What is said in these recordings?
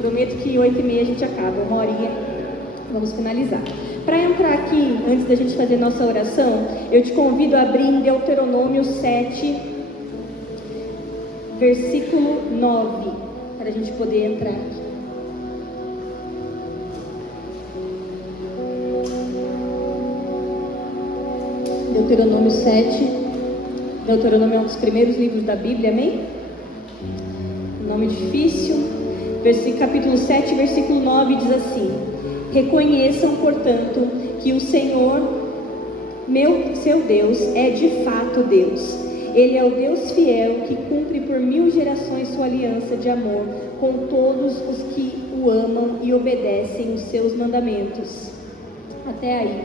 Prometo que 8h30 a gente acaba, 1 horinha, vamos finalizar. Para entrar aqui, antes da gente fazer nossa oração, eu te convido a abrir em Deuteronômio 7, versículo 9, para a gente poder entrar aqui. Deuteronômio 7, Deuteronômio é um dos primeiros livros da Bíblia, amém? Nome difícil. Capítulo 7, versículo 9 diz assim: reconheçam, portanto, que o Senhor, seu Deus, é de fato Deus. Ele é o Deus fiel que cumpre por 1000 gerações sua aliança de amor com todos os que o amam e obedecem os seus mandamentos. Até aí.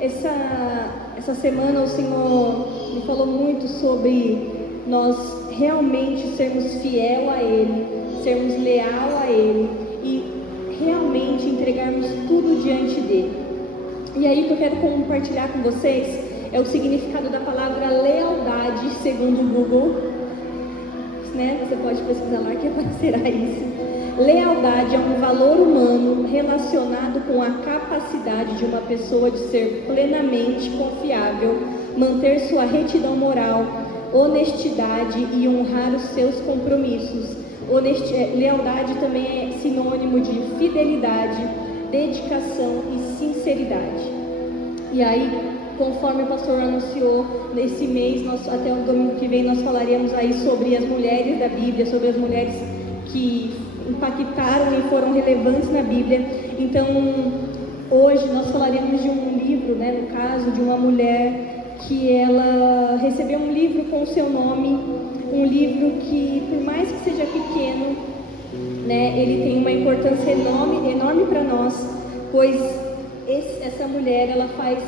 Essa semana o Senhor me falou muito sobre nós realmente sermos fiel a Ele, sermos leal a Ele e realmente entregarmos tudo diante dEle. E aí que eu quero compartilhar com vocês é o significado da palavra lealdade, segundo o Google, né? Você pode pesquisar lá que aparecerá isso. Lealdade é um valor humano relacionado com a capacidade de uma pessoa de ser plenamente confiável, manter sua retidão moral, honestidade e honrar os seus compromissos. Lealdade também é sinônimo de fidelidade, dedicação e sinceridade. E aí, conforme o pastor anunciou, nesse mês, até o domingo que vem, nós falaremos aí sobre as mulheres da Bíblia, sobre as mulheres que impactaram e foram relevantes na Bíblia. Então, hoje nós falaremos de um livro, né, no caso, de uma mulher que ela recebeu um livro com o seu nome, um livro que, por mais que seja pequeno, né, ele tem uma importância enorme para nós, pois essa mulher, ela faz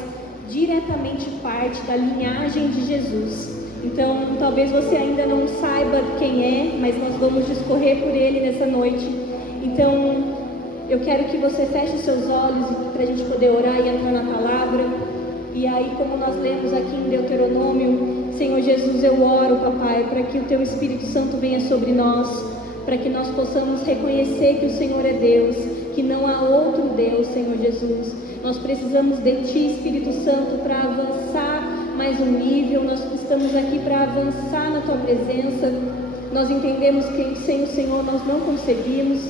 diretamente parte da linhagem de Jesus. Então, talvez você ainda não saiba quem é, mas nós vamos discorrer por ele nessa noite. Então, eu quero que você feche seus olhos para a gente poder orar e entrar na palavra. E aí, como nós lemos aqui em Deuteronômio, Senhor Jesus, eu oro, papai, para que o Teu Espírito Santo venha sobre nós, para que nós possamos reconhecer que o Senhor é Deus, que não há outro Deus, Senhor Jesus. Nós precisamos de Ti, Espírito Santo, para avançar mais um nível. Nós estamos aqui para avançar na Tua presença. Nós entendemos que sem o Senhor nós não conseguimos.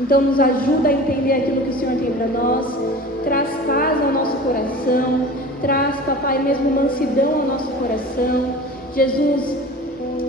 Então nos ajuda a entender aquilo que o Senhor tem para nós. Traz paz ao nosso coração. Traz, papai, mesmo mansidão ao nosso coração. Jesus,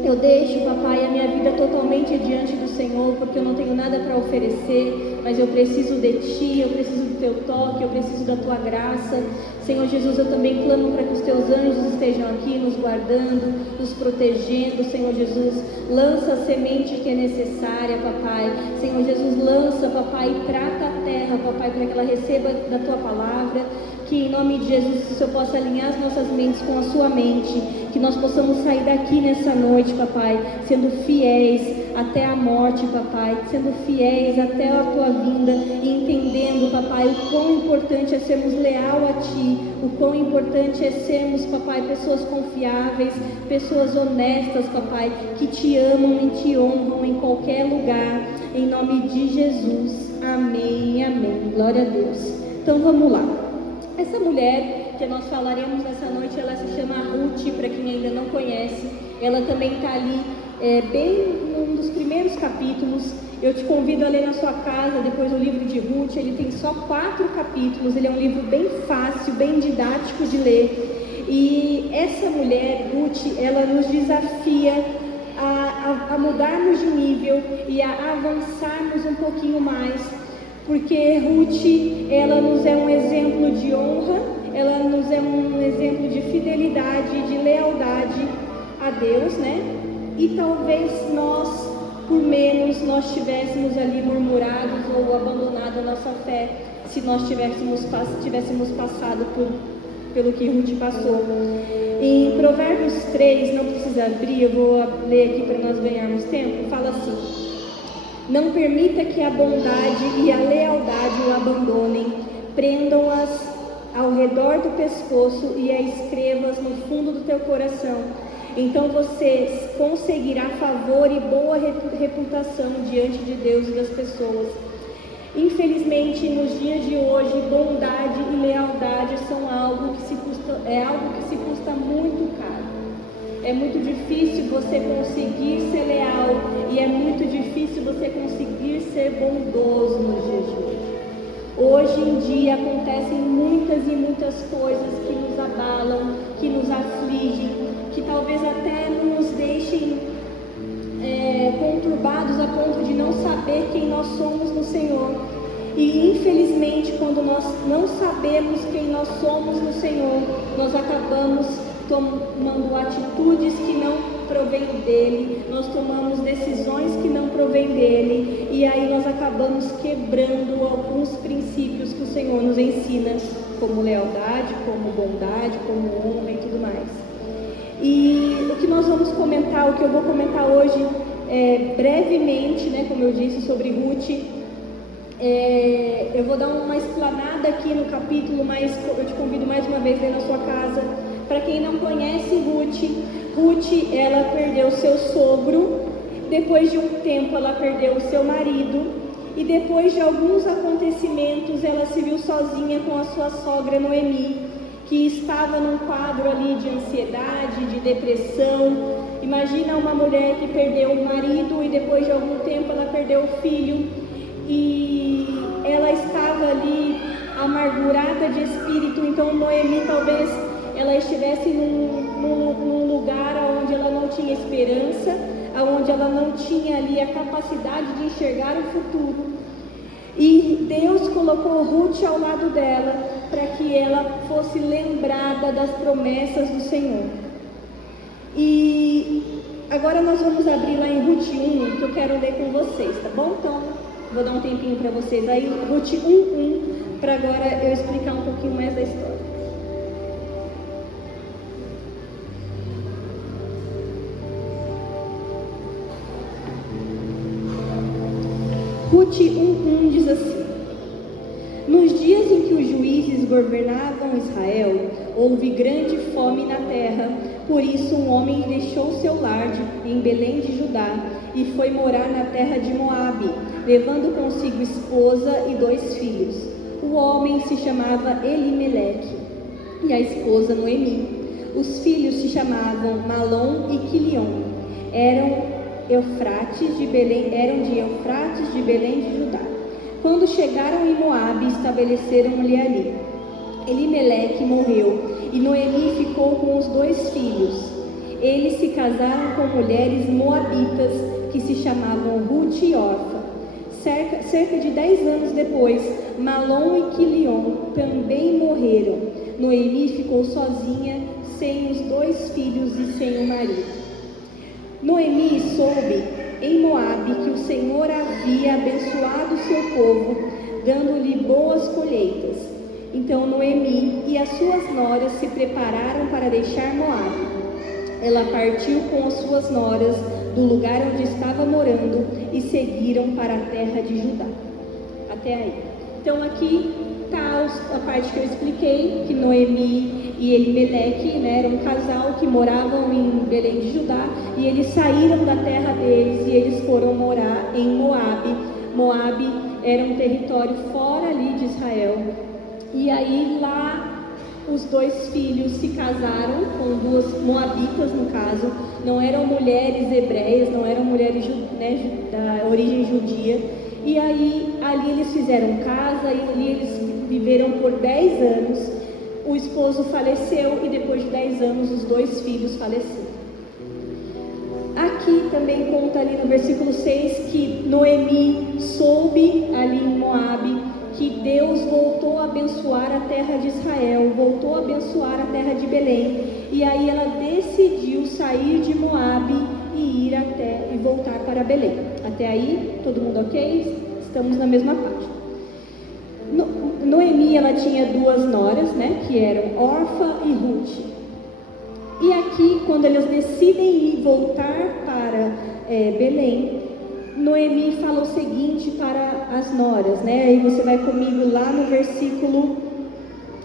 eu deixo, papai, a minha vida totalmente diante do Senhor, porque eu não tenho nada para oferecer, mas eu preciso de Ti, eu preciso do Teu toque, eu preciso da Tua graça. Senhor Jesus, eu também clamo para que os Teus anjos estejam aqui nos guardando, nos protegendo. Senhor Jesus, lança a semente que é necessária, papai. Senhor Jesus, lança, papai, e trata a terra, papai, para que ela receba da Tua palavra. Que em nome de Jesus o Senhor possa alinhar as nossas mentes com a sua mente, que nós possamos sair daqui nessa noite, papai, sendo fiéis até a morte, papai, sendo fiéis até a tua vinda e entendendo, papai, o quão importante é sermos leal a Ti, o quão importante é sermos, papai, pessoas confiáveis, pessoas honestas, papai, que Te amam e Te honram em qualquer lugar, em nome de Jesus, amém, amém, glória a Deus. Então vamos lá. Essa mulher que nós falaremos nessa noite, ela se chama Ruth, para quem ainda não conhece. Ela também está ali, bem num dos primeiros capítulos. Eu te convido a ler na sua casa, depois o livro de Ruth. Ele tem só 4 capítulos, ele é um livro bem fácil, bem didático de ler. E essa mulher, Ruth, ela nos desafia a mudarmos de nível e a avançarmos um pouquinho mais. Porque Ruth, ela nos é um exemplo de honra, ela nos é um exemplo de fidelidade, de lealdade a Deus, né? E talvez nós, por menos, nós tivéssemos ali murmurados ou abandonado a nossa fé, se nós tivéssemos passado pelo que Ruth passou. Em Provérbios 3, não precisa abrir, eu vou ler aqui para nós ganharmos tempo, fala assim: não permita que a bondade e a lealdade o abandonem, prendam-as ao redor do pescoço e a escrevas no fundo do teu coração. então você conseguirá favor e boa reputação diante de Deus e das pessoas. Infelizmente, nos dias de hoje, bondade e lealdade são algo que se custa muito caro. É muito difícil você conseguir ser leal e é muito difícil você conseguir ser bondoso nos dias de hoje. Hoje em dia acontecem muitas e muitas coisas que nos abalam, que nos afligem, que talvez até nos deixem conturbados a ponto de não saber quem nós somos no Senhor. E infelizmente, quando nós não sabemos quem nós somos no Senhor, nós acabamos tomando atitudes que não provêm dele, nós tomamos decisões que não provêm dele, e aí nós acabamos quebrando alguns princípios que o Senhor nos ensina, como lealdade, como bondade, como honra e tudo mais. E o que nós vamos comentar, o que eu vou comentar hoje, brevemente, né, como eu disse, sobre Ruth. Eu vou dar uma explanada aqui no capítulo, mas eu te convido mais uma vez a ir na sua casa. Para quem não conhece Ruth, ela perdeu seu sogro, depois de um tempo ela perdeu o seu marido, e depois de alguns acontecimentos ela se viu sozinha com a sua sogra Noemi, que estava num quadro ali de ansiedade, de depressão. Imagina uma mulher que perdeu o marido e depois de algum tempo ela perdeu o filho, e ela estava ali amargurada de espírito. Então Noemi talvez ela estivesse num lugar onde ela não tinha esperança, onde ela não tinha ali a capacidade de enxergar o futuro. E Deus colocou Ruth ao lado dela para que ela fosse lembrada das promessas do Senhor. E agora nós vamos abrir lá em Ruth 1, que eu quero ler com vocês, tá bom? Então, vou dar um tempinho para vocês aí, Ruth 1:1, para agora eu explicar um pouquinho mais da história. Ruth 1:1 diz assim: Nos dias em que os juízes governavam Israel, houve grande fome na terra. Por isso um homem deixou seu lar em Belém de Judá e foi morar na terra de Moabe, levando consigo esposa e 2 filhos. O homem se chamava Elimeleque e a esposa Noemi. Os filhos se chamavam Malom e Quilion. Eram de Eufrates de Belém de Judá. Quando chegaram em Moabe, estabeleceram-lhe ali. Elimeleque morreu e Noemi ficou com os 2 filhos. Eles se casaram com mulheres moabitas que se chamavam Ruth e Orfa. Cerca de 10 anos depois, Malom e Quilion também morreram. Noemi ficou sozinha, sem os 2 filhos e sem o marido. Noemi soube em Moabe que o Senhor havia abençoado seu povo, dando-lhe boas colheitas. Então Noemi e as suas noras se prepararam para deixar Moabe. Ela partiu com as suas noras do lugar onde estava morando e seguiram para a terra de Judá. Até aí. Então aqui está a parte que eu expliquei, que Noemi e Elimeleque, né, eram um casal que moravam em Belém de Judá, e eles saíram da terra deles e eles foram morar em Moabe. Moabe era um território fora ali de Israel. E aí lá os 2 filhos se casaram com 2 moabitas, no caso, não eram mulheres hebreias, não eram mulheres, né, da origem judia. E aí ali eles fizeram casa e ali eles viveram por 10 anos. O esposo faleceu e depois de 10 anos os 2 filhos faleceram. Aqui também conta ali no versículo 6 que Noemi soube ali em Moabe que Deus voltou a abençoar a terra de Israel, voltou a abençoar a terra de Belém. E aí ela decidiu sair de Moabe e ir e voltar para Belém. Até aí, todo mundo ok? Estamos na mesma página. Noemi, ela tinha 2 noras, né, que eram Orfa e Ruth. E aqui, quando elas decidem ir voltar para Belém, Noemi fala o seguinte para as noras, né? Aí você vai comigo lá no versículo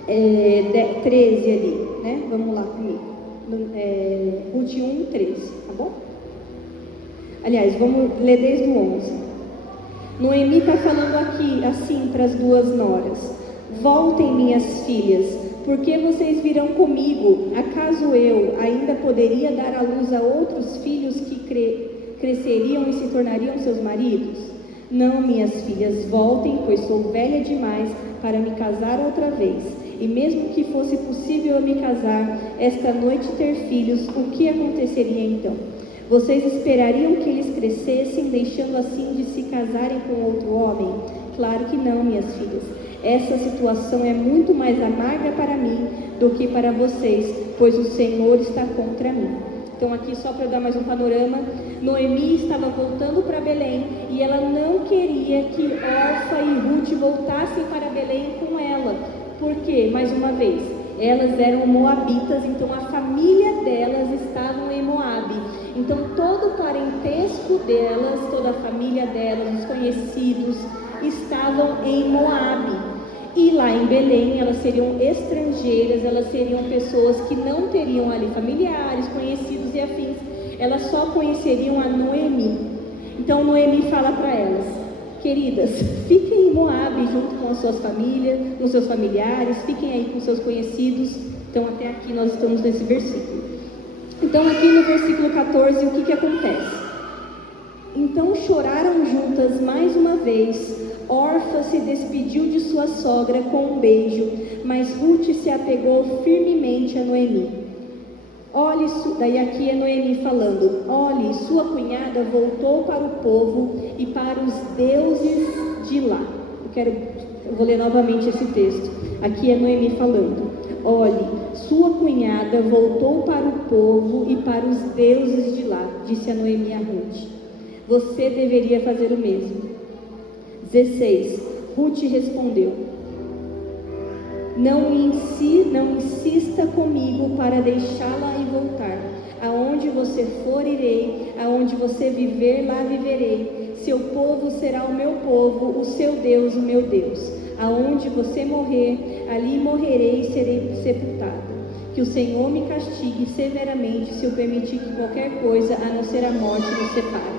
13 ali, né? Vamos lá comigo. Ruth 1:13, tá bom? Aliás, vamos ler desde o 11. Noemi está falando aqui assim para as duas noras: voltem, minhas filhas, porque vocês virão comigo? Acaso eu ainda poderia dar à luz a outros filhos que cresceriam e se tornariam seus maridos? Não, minhas filhas, voltem, pois sou velha demais para me casar outra vez. E mesmo que fosse possível eu me casar esta noite e ter filhos, o que aconteceria então? Vocês esperariam que eles crescessem, deixando assim de se casarem com outro homem? Claro que não, minhas filhas. Essa situação é muito mais amarga para mim do que para vocês, pois o Senhor está contra mim. Então aqui, só para eu dar mais um panorama, Noemi estava voltando para Belém e ela não queria que Orfa e Ruth voltassem para Belém com ela. Por quê? Mais uma vez, elas eram moabitas, então a família delas estava em Moabe. Então todo o parentesco delas, toda a família delas, os conhecidos, estavam em Moabe. E lá em Belém elas seriam estrangeiras, elas seriam pessoas que não teriam ali familiares, conhecidos e afins. Elas só conheceriam a Noemi. Então Noemi fala para elas: queridas, fiquem em Moabe junto com as suas famílias, com seus familiares, fiquem aí com seus conhecidos. Então até aqui nós estamos nesse versículo. Então aqui no versículo 14, o que acontece? Então choraram juntas mais uma vez. Orfa se despediu de sua sogra com um beijo, mas Ruth se apegou firmemente a Noemi. Olhe, daí aqui é Noemi falando: olhe, sua cunhada voltou para o povo e para os deuses de lá. Eu vou ler novamente esse texto. Aqui é Noemi falando: olhe, sua cunhada voltou para o povo e para os deuses de lá, disse a Noemi a Ruth. Você deveria fazer o mesmo. 16. Ruth respondeu: não insista comigo para deixá-la e voltar. Aonde você for, irei. Aonde você viver, lá viverei. Seu povo será o meu povo, o seu Deus, o meu Deus. Aonde você morrer, ali morrerei e serei sepultada. Que o Senhor me castigue severamente se eu permitir que qualquer coisa, a não ser a morte, nos separe.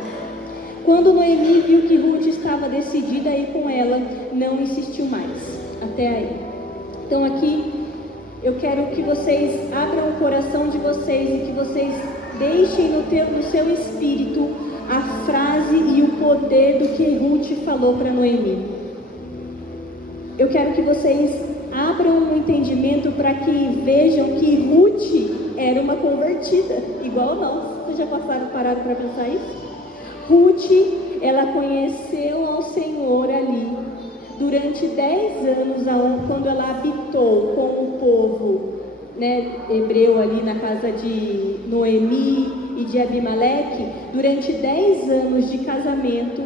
Quando Noemi viu que Ruth estava decidida a ir com ela, não insistiu mais. Até aí. Então aqui eu quero que vocês abram o coração de vocês e que vocês deixem no seu espírito a frase e o poder do que Ruth falou para Noemi. Eu quero que vocês abram o entendimento para que vejam que Ruth era uma convertida, igual nós. Vocês já pararam para pensar isso? Ruth, ela conheceu ao Senhor ali durante 10 anos, quando ela habitou com o povo, hebreu ali na casa de Noemi e de Abimeleque. Durante 10 anos de casamento,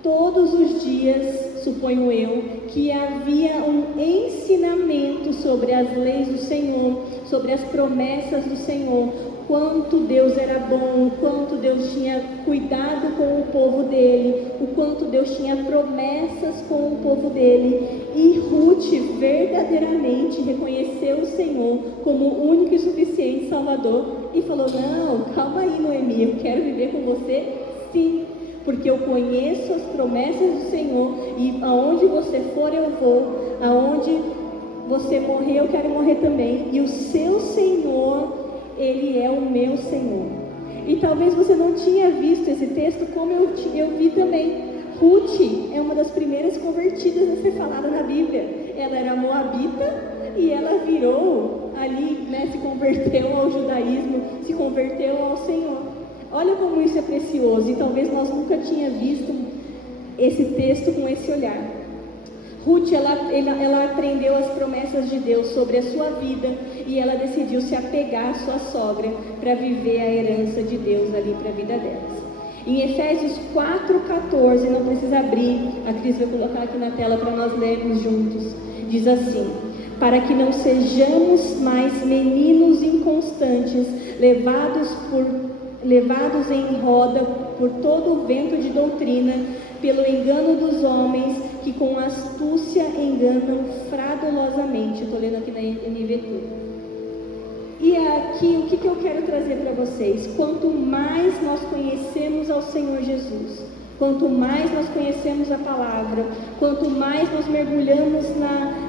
todos os dias, suponho eu, que havia um ensinamento sobre as leis do Senhor, sobre as promessas do Senhor, quanto Deus era bom, o quanto Deus tinha cuidado com o povo dele, o quanto Deus tinha promessas com o povo dele. E Ruth verdadeiramente reconheceu o Senhor como o único e suficiente Salvador e falou: não, calma aí, Noemi, eu quero viver com você sim, porque eu conheço as promessas do Senhor e aonde você for eu vou, aonde você morrer eu quero morrer também, e o seu Senhor, Ele é o meu Senhor. E talvez você não tinha visto esse texto como eu vi também. Ruth é uma das primeiras convertidas a ser falada na Bíblia. Ela era moabita e ela virou ali, se converteu ao judaísmo, se converteu ao Senhor. Olha como isso é precioso, e talvez nós nunca tinha visto esse texto com esse olhar. Ruth, ela aprendeu as promessas de Deus sobre a sua vida e ela decidiu se apegar à sua sogra para viver a herança de Deus ali para a vida delas. Em Efésios 4,14, não precisa abrir, a Cris vai colocar aqui na tela para nós lermos juntos. Diz assim: para que não sejamos mais meninos inconstantes, levados em roda por todo o vento de doutrina, pelo engano dos homens, que com astúcia enganam fraudulosamente. Estou lendo aqui na NVT. E aqui, o que eu quero trazer para vocês? Quanto mais nós conhecemos ao Senhor Jesus, quanto mais nós conhecemos a palavra, quanto mais nós mergulhamos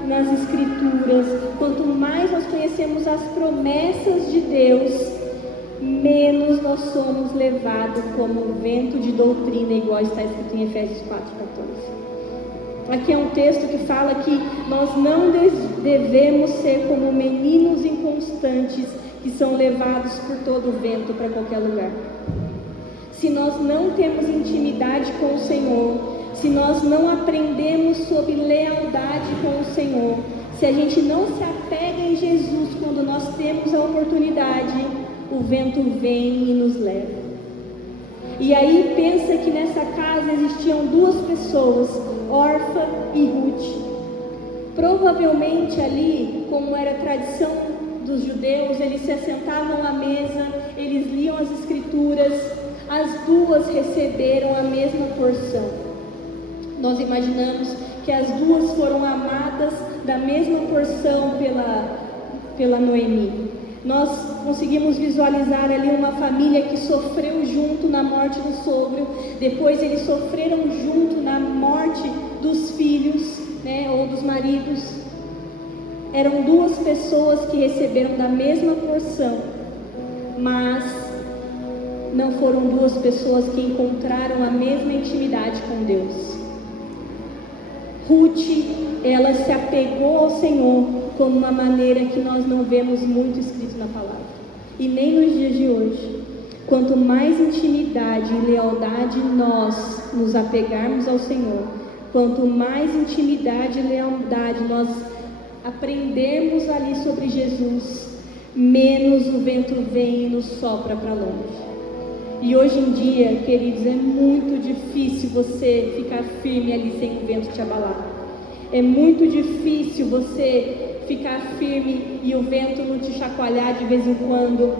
nas Escrituras, quanto mais nós conhecemos as promessas de Deus, menos nós somos levados como vento de doutrina, igual está escrito em Efésios 4:14. Aqui é um texto que fala que nós não devemos ser como meninos inconstantes que são levados por todo o vento para qualquer lugar. Se nós não temos intimidade com o Senhor, se nós não aprendemos sobre lealdade com o Senhor, se a gente não se apega em Jesus quando nós temos a oportunidade, o vento vem e nos leva. E aí pensa que nessa casa existiam duas pessoas, Orfa e Ruth. Provavelmente ali, como era tradição dos judeus, eles se assentavam à mesa, eles liam as Escrituras, as duas receberam a mesma porção. Nós imaginamos que as duas foram amadas da mesma porção pela Noemi. Nós conseguimos visualizar ali uma família que sofreu junto na morte do sogro, depois eles sofreram junto na morte dos filhos, ou dos maridos. Eram duas pessoas que receberam da mesma porção, mas não foram duas pessoas que encontraram a mesma intimidade com Deus. Ruth, ela se apegou ao Senhor como uma maneira que nós não vemos muito escrito na palavra, e nem nos dias de hoje. Quanto mais intimidade e lealdade nós nos apegarmos ao Senhor, quanto mais intimidade e lealdade nós aprendermos ali sobre Jesus, menos o vento vem e nos sopra para longe. E hoje em dia, queridos, é muito difícil você ficar firme ali sem o vento te abalar. É muito difícil você ficar firme e o vento não te chacoalhar de vez em quando,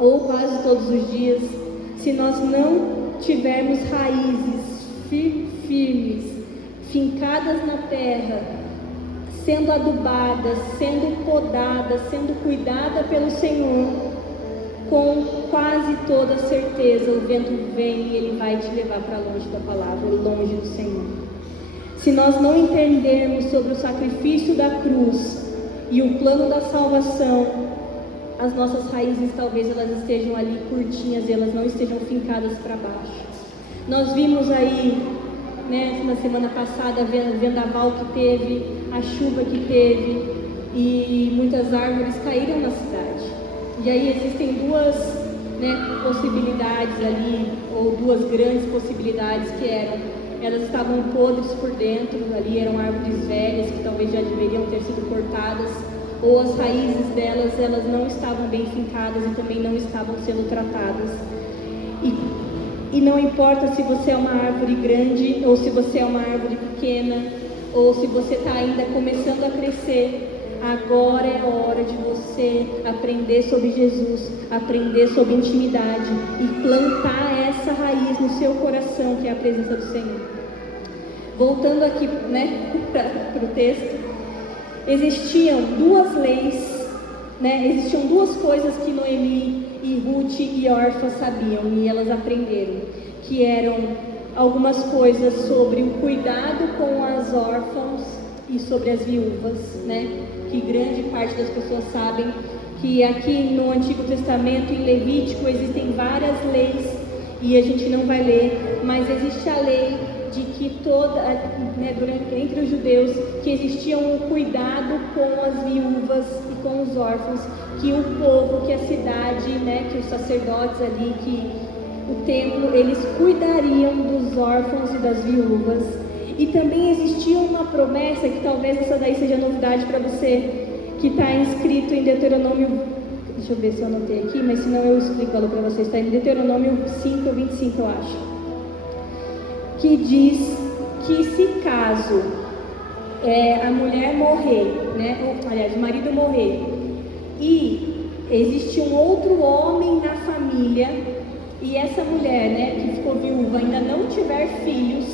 ou quase todos os dias, se nós não tivermos raízes firmes, fincadas na terra, sendo adubadas, sendo podadas, sendo cuidadas pelo Senhor, com quase toda certeza o vento vem e ele vai te levar para longe da palavra, longe do Senhor. Se nós não entendermos sobre o sacrifício da cruz e o plano da salvação, as nossas raízes talvez elas estejam ali curtinhas e elas não estejam fincadas para baixo. Nós vimos aí, na semana passada, o vendaval que teve, a chuva que teve, e muitas árvores caíram na cidade. E aí existem duas possibilidades ali, ou duas grandes possibilidades, que elas estavam podres por dentro, ali eram árvores velhas que talvez já deveriam ter sido cortadas, ou as raízes delas, elas não estavam bem fincadas e também não estavam sendo tratadas. E não importa se você é uma árvore grande, ou se você é uma árvore pequena, ou se você está ainda começando a crescer, agora é a hora de você aprender sobre Jesus, aprender sobre intimidade e plantar essa raiz no seu coração, que é a presença do Senhor. Voltando aqui para o texto, existiam duas leis, existiam duas coisas que Noemi e Ruth e Orfa sabiam e elas aprenderam, que eram algumas coisas sobre o cuidado com as órfãos e sobre as viúvas, que grande parte das pessoas sabem que aqui no Antigo Testamento, em Levítico, existem várias leis e a gente não vai ler, mas existe a lei de que entre os judeus, que existia um cuidado com as viúvas e com os órfãos, que o povo, que a cidade, que os sacerdotes ali, que o templo, eles cuidariam dos órfãos e das viúvas. E também existia uma promessa, que talvez essa daí seja novidade para você, que está inscrito em Deuteronômio, deixa eu ver se eu anotei aqui, mas senão eu explico ela para vocês, está em Deuteronômio 5:25, eu acho, que diz que se caso a mulher morrer, o marido morrer, e existe um outro homem na família, e essa mulher, que ficou viúva, ainda não tiver filhos,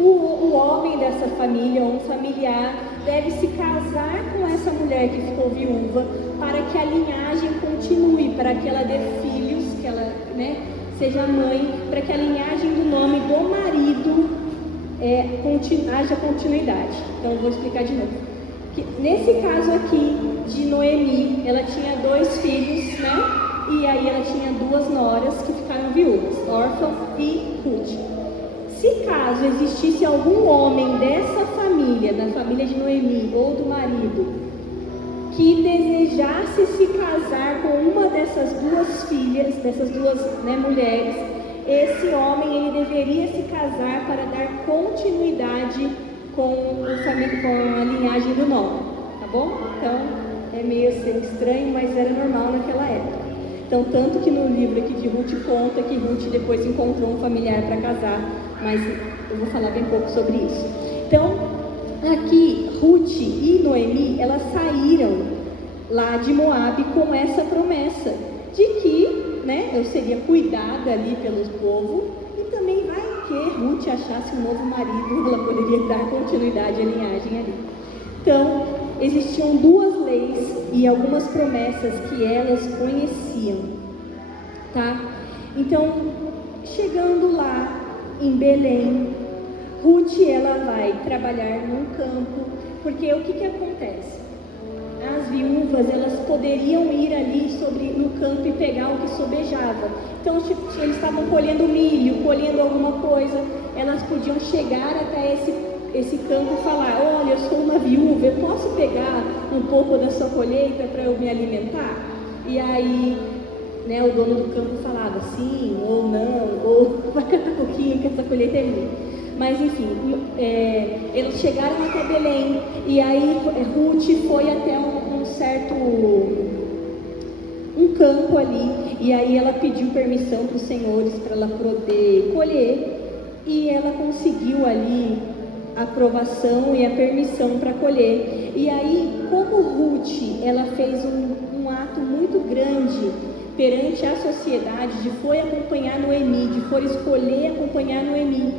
o homem dessa família, ou um familiar, deve se casar com essa mulher que ficou viúva, para que a linhagem continue, para que ela dê filhos, que ela, né, seja mãe, para que a linhagem do nome do marido haja continuidade. Então, eu vou explicar de novo. Nesse caso aqui, de Noemi, ela tinha 2 filhos, né? E aí ela tinha 2 noras que ficaram viúvas, Orfa e Ruth. Se caso existisse algum homem dessa família, da família de Noemi ou do marido, que desejasse se casar com uma dessas 2 filhas, dessas 2, né, mulheres, esse homem ele deveria se casar para dar continuidade com a linhagem do nome, tá bom? Então é meio assim, estranho, mas era normal naquela época. Então, tanto que no livro aqui de Ruth conta que Ruth depois encontrou um familiar para casar, mas eu vou falar bem pouco sobre isso. Então, aqui Ruth e Noemi, elas saíram lá de Moabe com essa promessa de que, né, eu seria cuidada ali pelo povo, e também vai que Ruth achasse um novo marido, ela poderia dar continuidade à linhagem ali. Então, existiam 2 leis e algumas promessas que elas conheciam, tá? Então, chegando lá em Belém, Ruth, ela vai trabalhar num campo, porque o que acontece? As viúvas, elas poderiam ir ali no campo e pegar o que sobejava. Então, eles estavam colhendo milho, colhendo alguma coisa, elas podiam chegar até esse campo e falar: olha, eu sou uma viúva, eu posso pegar um pouco da sua colheita para eu me alimentar? E aí, né, o dono do campo falava sim, ou não, ou vai catar pouquinho que essa colheita é minha. Mas enfim, eles chegaram até Belém, e aí Ruth foi até um campo ali, e aí ela pediu permissão para os senhores para ela poder colher, e ela conseguiu ali a aprovação e a permissão para colher. E aí, como Ruth, ela fez um ato muito grande perante a sociedade, de foi acompanhar Noemi, de foi escolher acompanhar Noemi,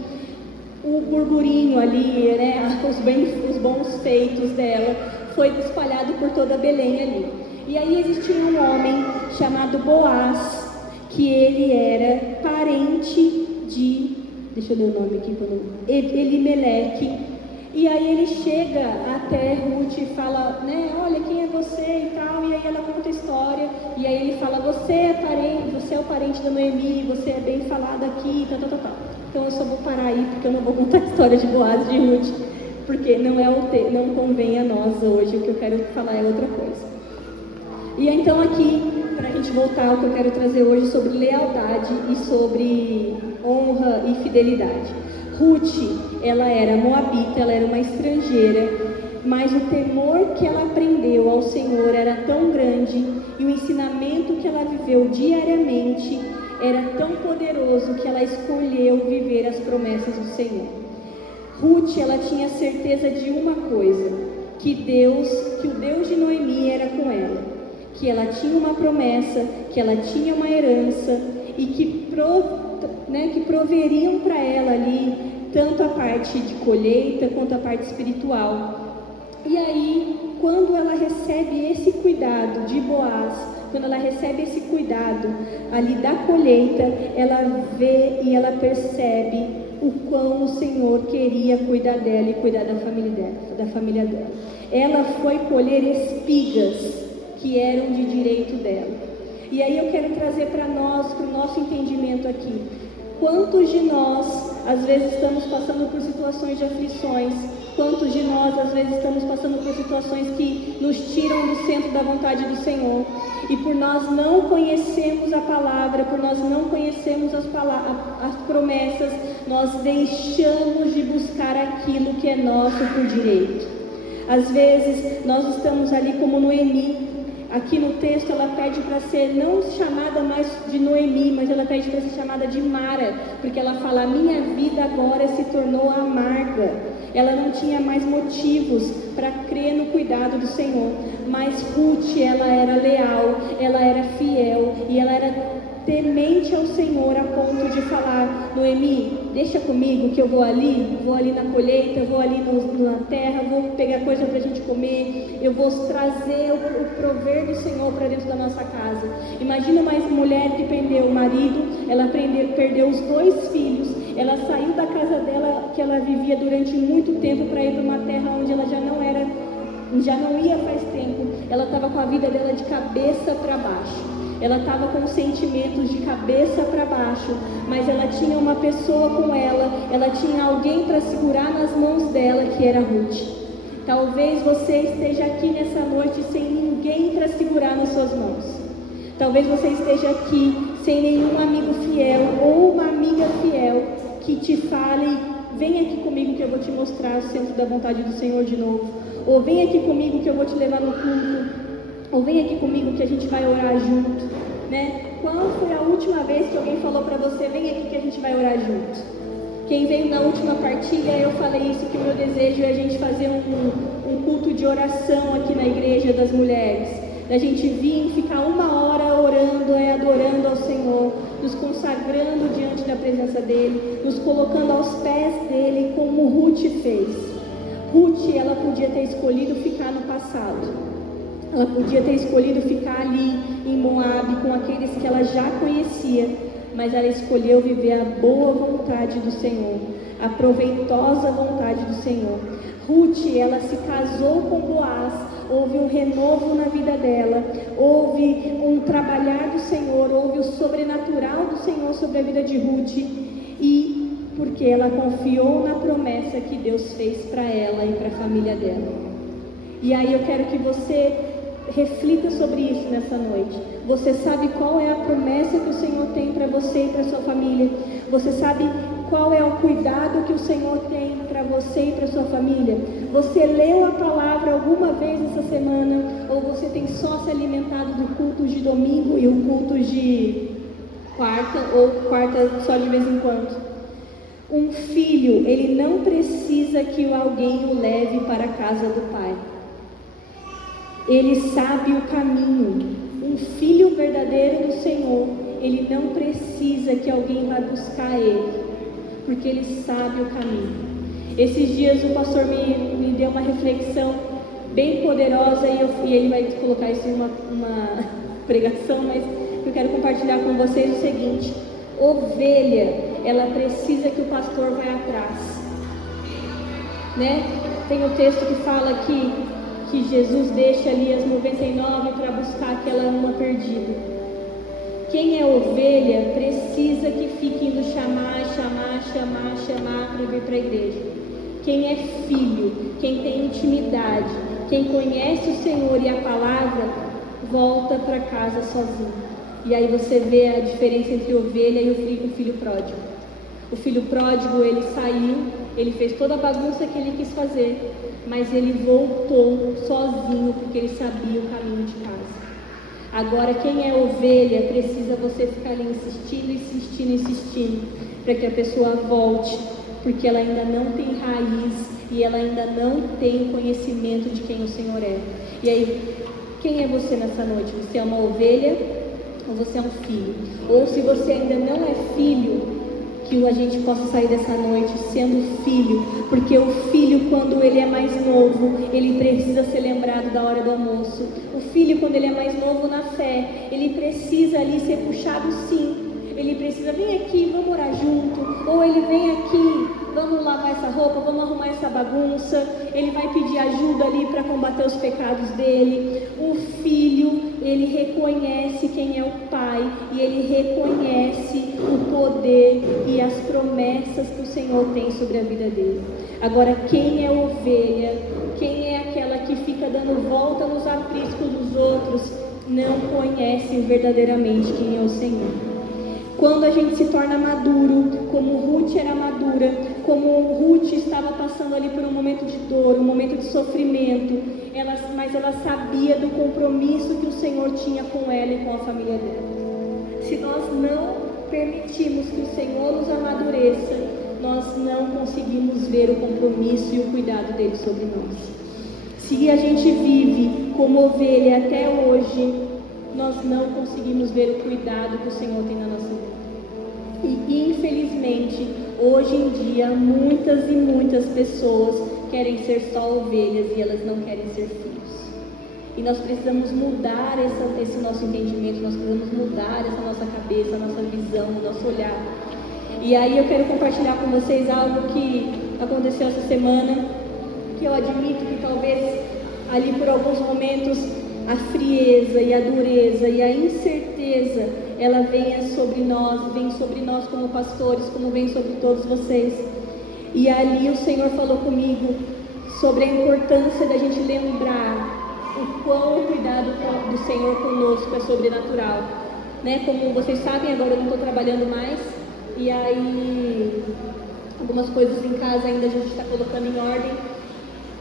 o burburinho ali, né, os bons feitos dela, foi espalhado por toda Belém ali. E aí existia um homem chamado Boaz, que ele era parente de, deixa eu ler o nome aqui, Elimeleque. E aí ele chega até Ruth e fala, né, olha, quem é você e tal, e aí ela conta a história, e aí ele fala, você é o parente da Noemi, você é bem falado aqui, tal. Então eu só vou parar aí, porque eu não vou contar a história de Boaz e de Ruth, porque não convém a nós hoje, o que eu quero falar é outra coisa. E então aqui, para a gente voltar ao que eu quero trazer hoje sobre lealdade e sobre honra e fidelidade. Ruth, ela era moabita, ela era uma estrangeira, mas o temor que ela aprendeu ao Senhor era tão grande, e o ensinamento que ela viveu diariamente era tão poderoso, que ela escolheu viver as promessas do Senhor. Ruth, ela tinha certeza de uma coisa, que o Deus de Noemi era com ela, que ela tinha uma promessa, que ela tinha uma herança, e que proveriam para ela ali tanto a parte de colheita quanto a parte espiritual. E aí, quando ela recebe esse cuidado de Boaz, quando ela recebe esse cuidado ali da colheita, ela vê e ela percebe o quão o Senhor queria cuidar dela e cuidar da família dela. Ela foi colher espigas que eram de direito dela. E aí eu quero trazer para nós, para o nosso entendimento aqui, quantos de nós às vezes estamos passando por situações de aflições, quantos de nós às vezes estamos passando por situações que nos tiram do centro da vontade do Senhor, e por nós não conhecermos a palavra, por nós não conhecermos as promessas, nós deixamos de buscar aquilo que é nosso por direito. Às vezes nós estamos ali como Noemi. Aqui no texto ela pede para ser não chamada mais de Noemi, mas ela pede para ser chamada de Mara, porque ela fala, minha vida agora se tornou amarga. Ela não tinha mais motivos para crer no cuidado do Senhor, mas Ruth, ela era leal, ela era fiel, e ela era temente ao Senhor a ponto de falar, Noemi, deixa comigo que eu vou ali na colheita, vou ali na terra, vou pegar coisa para a gente comer, eu vou trazer o prover do Senhor para dentro da nossa casa. Imagina uma mulher que perdeu o marido, ela perdeu os 2 filhos, ela saiu da casa dela que ela vivia durante muito tempo para ir para uma terra onde ela já não ia faz tempo. Ela estava com a vida dela de cabeça para baixo. Ela estava com sentimentos de cabeça para baixo, mas ela tinha uma pessoa com ela tinha alguém para segurar nas mãos dela, que era Ruth. Talvez você esteja aqui nessa noite sem ninguém para segurar nas suas mãos. Talvez você esteja aqui sem nenhum amigo fiel ou uma amiga fiel que te fale: vem aqui comigo que eu vou te mostrar o centro da vontade do Senhor de novo. Ou vem aqui comigo que eu vou te levar no culto. Ou vem aqui comigo que a gente vai orar junto, né? Qual foi a última vez que alguém falou para você: vem aqui que a gente vai orar junto? Quem veio na última partilha, eu falei isso, que o meu desejo é a gente fazer um culto de oração aqui na igreja das mulheres. Da gente vir, ficar 1 hora orando, adorando ao Senhor, nos consagrando diante da presença dEle, nos colocando aos pés dEle, como Ruth fez. Ruth, ela podia ter escolhido ficar no passado. Ela podia ter escolhido ficar ali em Moabe com aqueles que ela já conhecia, mas ela escolheu viver a boa vontade do Senhor, a proveitosa vontade do Senhor. Ruth, ela se casou com Boaz, houve um renovo na vida dela, houve um trabalhar do Senhor, houve o sobrenatural do Senhor sobre a vida de Ruth, e porque ela confiou na promessa que Deus fez para ela e para a família dela. E aí eu quero que você reflita sobre isso nessa noite. Você sabe qual é a promessa que o Senhor tem para você e para sua família? Você sabe qual é o cuidado que o Senhor tem para você e para sua família? Você leu a palavra alguma vez essa semana? Ou você tem só se alimentado do culto de domingo e o culto de quarta, ou quarta só de vez em quando? Um filho, ele não precisa que alguém o leve para a casa do pai. Ele sabe o caminho. Um filho verdadeiro do Senhor, ele não precisa que alguém vá buscar ele, porque ele sabe o caminho. Esses dias o pastor me deu uma reflexão bem poderosa, e ele vai colocar isso em uma pregação, mas eu quero compartilhar com vocês o seguinte: ovelha, ela precisa que o pastor vá atrás, né? Tem o texto que fala que Jesus deixa ali as 99 para buscar aquela uma perdida. Quem é ovelha precisa que fique indo chamar para vir para a igreja. Quem é filho, quem tem intimidade, quem conhece o Senhor e a palavra, volta para casa sozinho. E aí você vê a diferença entre ovelha e o filho pródigo. O filho pródigo, ele saiu, ele fez toda a bagunça que ele quis fazer, mas ele voltou sozinho porque ele sabia o caminho de casa. Agora, quem é ovelha, precisa você ficar ali insistindo, para que a pessoa volte, porque ela ainda não tem raiz e ela ainda não tem conhecimento de quem o Senhor é. E aí, quem é você nessa noite? Você é uma ovelha ou você é um filho? Ou se você ainda não é filho, que a gente possa sair dessa noite sendo filho, porque o filho, quando ele é mais novo, ele precisa ser lembrado da hora do almoço. O filho, quando ele é mais novo na fé, ele precisa ali ser puxado, sim. Ele precisa: vem aqui, vamos orar junto. Ou ele: vem aqui, vamos lavar essa roupa, vamos arrumar essa bagunça. Ele vai pedir ajuda ali para combater os pecados dele. O filho, ele reconhece quem é o pai, e ele reconhece o poder e as promessas que o Senhor tem sobre a vida dele. Agora, quem é ovelha, quem é aquela que fica dando volta nos apriscos dos outros, não conhece verdadeiramente quem é o Senhor. Quando a gente se torna maduro, como Ruth era madura, como Ruth estava passando ali por um momento de dor, um momento de sofrimento, mas ela sabia do compromisso que o Senhor tinha com ela e com a família dela. Se nós não permitirmos que o Senhor nos amadureça, nós não conseguimos ver o compromisso e o cuidado dele sobre nós. Se a gente vive como ovelha até hoje, nós não conseguimos ver o cuidado que o Senhor tem na nossa vida. E infelizmente, hoje em dia, muitas e muitas pessoas querem ser só ovelhas e elas não querem ser filhos. E nós precisamos mudar esse nosso entendimento, nós precisamos mudar essa nossa cabeça, a nossa visão, o nosso olhar. E aí eu quero compartilhar com vocês algo que aconteceu essa semana, que eu admito que talvez ali por alguns momentos a frieza e a dureza e a incerteza, ela venha sobre nós, vem sobre nós como pastores, como vem sobre todos vocês. E ali o Senhor falou comigo sobre a importância da gente lembrar o quão o cuidado do Senhor conosco é sobrenatural, né? Como vocês sabem, agora eu não estou trabalhando mais, e aí algumas coisas em casa ainda a gente está colocando em ordem.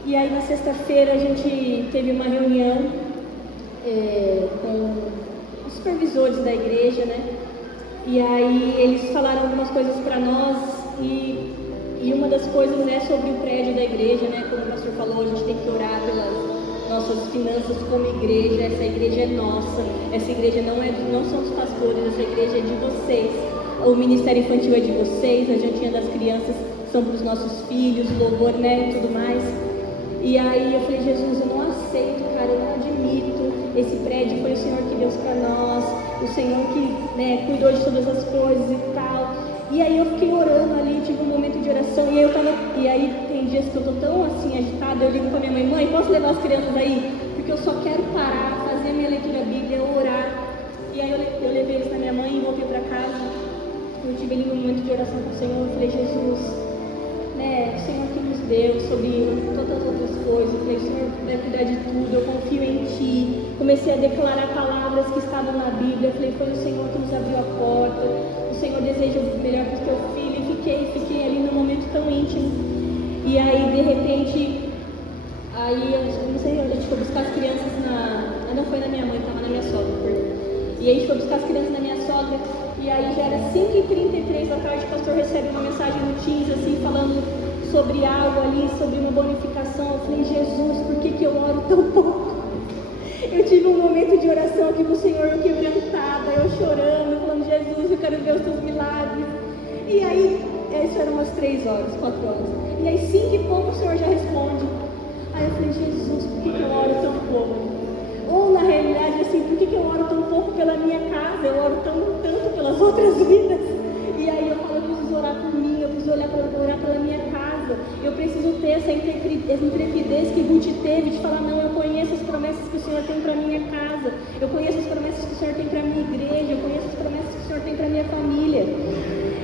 E aí na sexta-feira a gente teve uma reunião com os supervisores da igreja, né? E aí eles falaram algumas coisas para nós e uma das coisas é sobre o prédio da igreja, né? Como o pastor falou, a gente tem que orar pelas nossas finanças como igreja. Essa igreja é nossa, essa igreja não são dos pastores, essa igreja é de vocês. O ministério infantil é de vocês, a jantinha das crianças são para os nossos filhos, louvor, né, e tudo mais. E aí eu falei, Jesus, eu não aceito, cara, eu não admito, esse prédio foi o Senhor que deu para nós, o Senhor que, né, cuidou de todas as coisas e tal. E aí eu fiquei orando ali, tive um momento de oração, e aí tem dias que eu tô tão assim agitada, eu ligo pra minha mãe, mãe, posso levar as crianças aí? Porque eu só quero parar, fazer minha leitura bíblia, orar. E aí eu levei eles na minha mãe e voltei pra casa. Eu tive ali um momento de oração com o Senhor, eu falei, Jesus, né, o Senhor que nos deu sobre todas as outras coisas, eu falei, o Senhor vai cuidar de tudo, eu confio em Ti. Comecei a declarar palavras que estavam na Bíblia, eu falei, foi o Senhor que nos abriu a porta, o Senhor deseja o melhor para o Teu filho, e fiquei ali num momento tão íntimo. E aí, de repente, eu comecei, a gente foi buscar as crianças não foi na minha mãe, estava na minha sogra, e aí a gente foi buscar as crianças na minha sogra, e aí já era 5h33 da tarde, o pastor recebe uma mensagem no Teams, assim, falando sobre algo ali, sobre uma bonificação. Eu falei, Jesus, por que eu oro tão pouco? Eu tive um momento de oração aqui com o Senhor, eu quebrantada, eu chorando, falando, Jesus, eu quero ver os Teus milagres. E aí, isso era umas 3 horas, 4 horas. E aí, 5 e pouco, o Senhor já responde. Aí eu falei, Jesus, por que eu oro tão pouco? Ou, na realidade, assim, por que eu oro tão pouco pela mintanto pelas outras vidas? E aí eu falo, eu preciso orar por mim, eu preciso orar pela minha casa, eu preciso ter essa intrepidez que Ruth teve de falar, não, eu conheço as promessas que o Senhor tem para minha casa, eu conheço as promessas que o Senhor tem para minha igreja, eu conheço as promessas que o Senhor tem para minha família.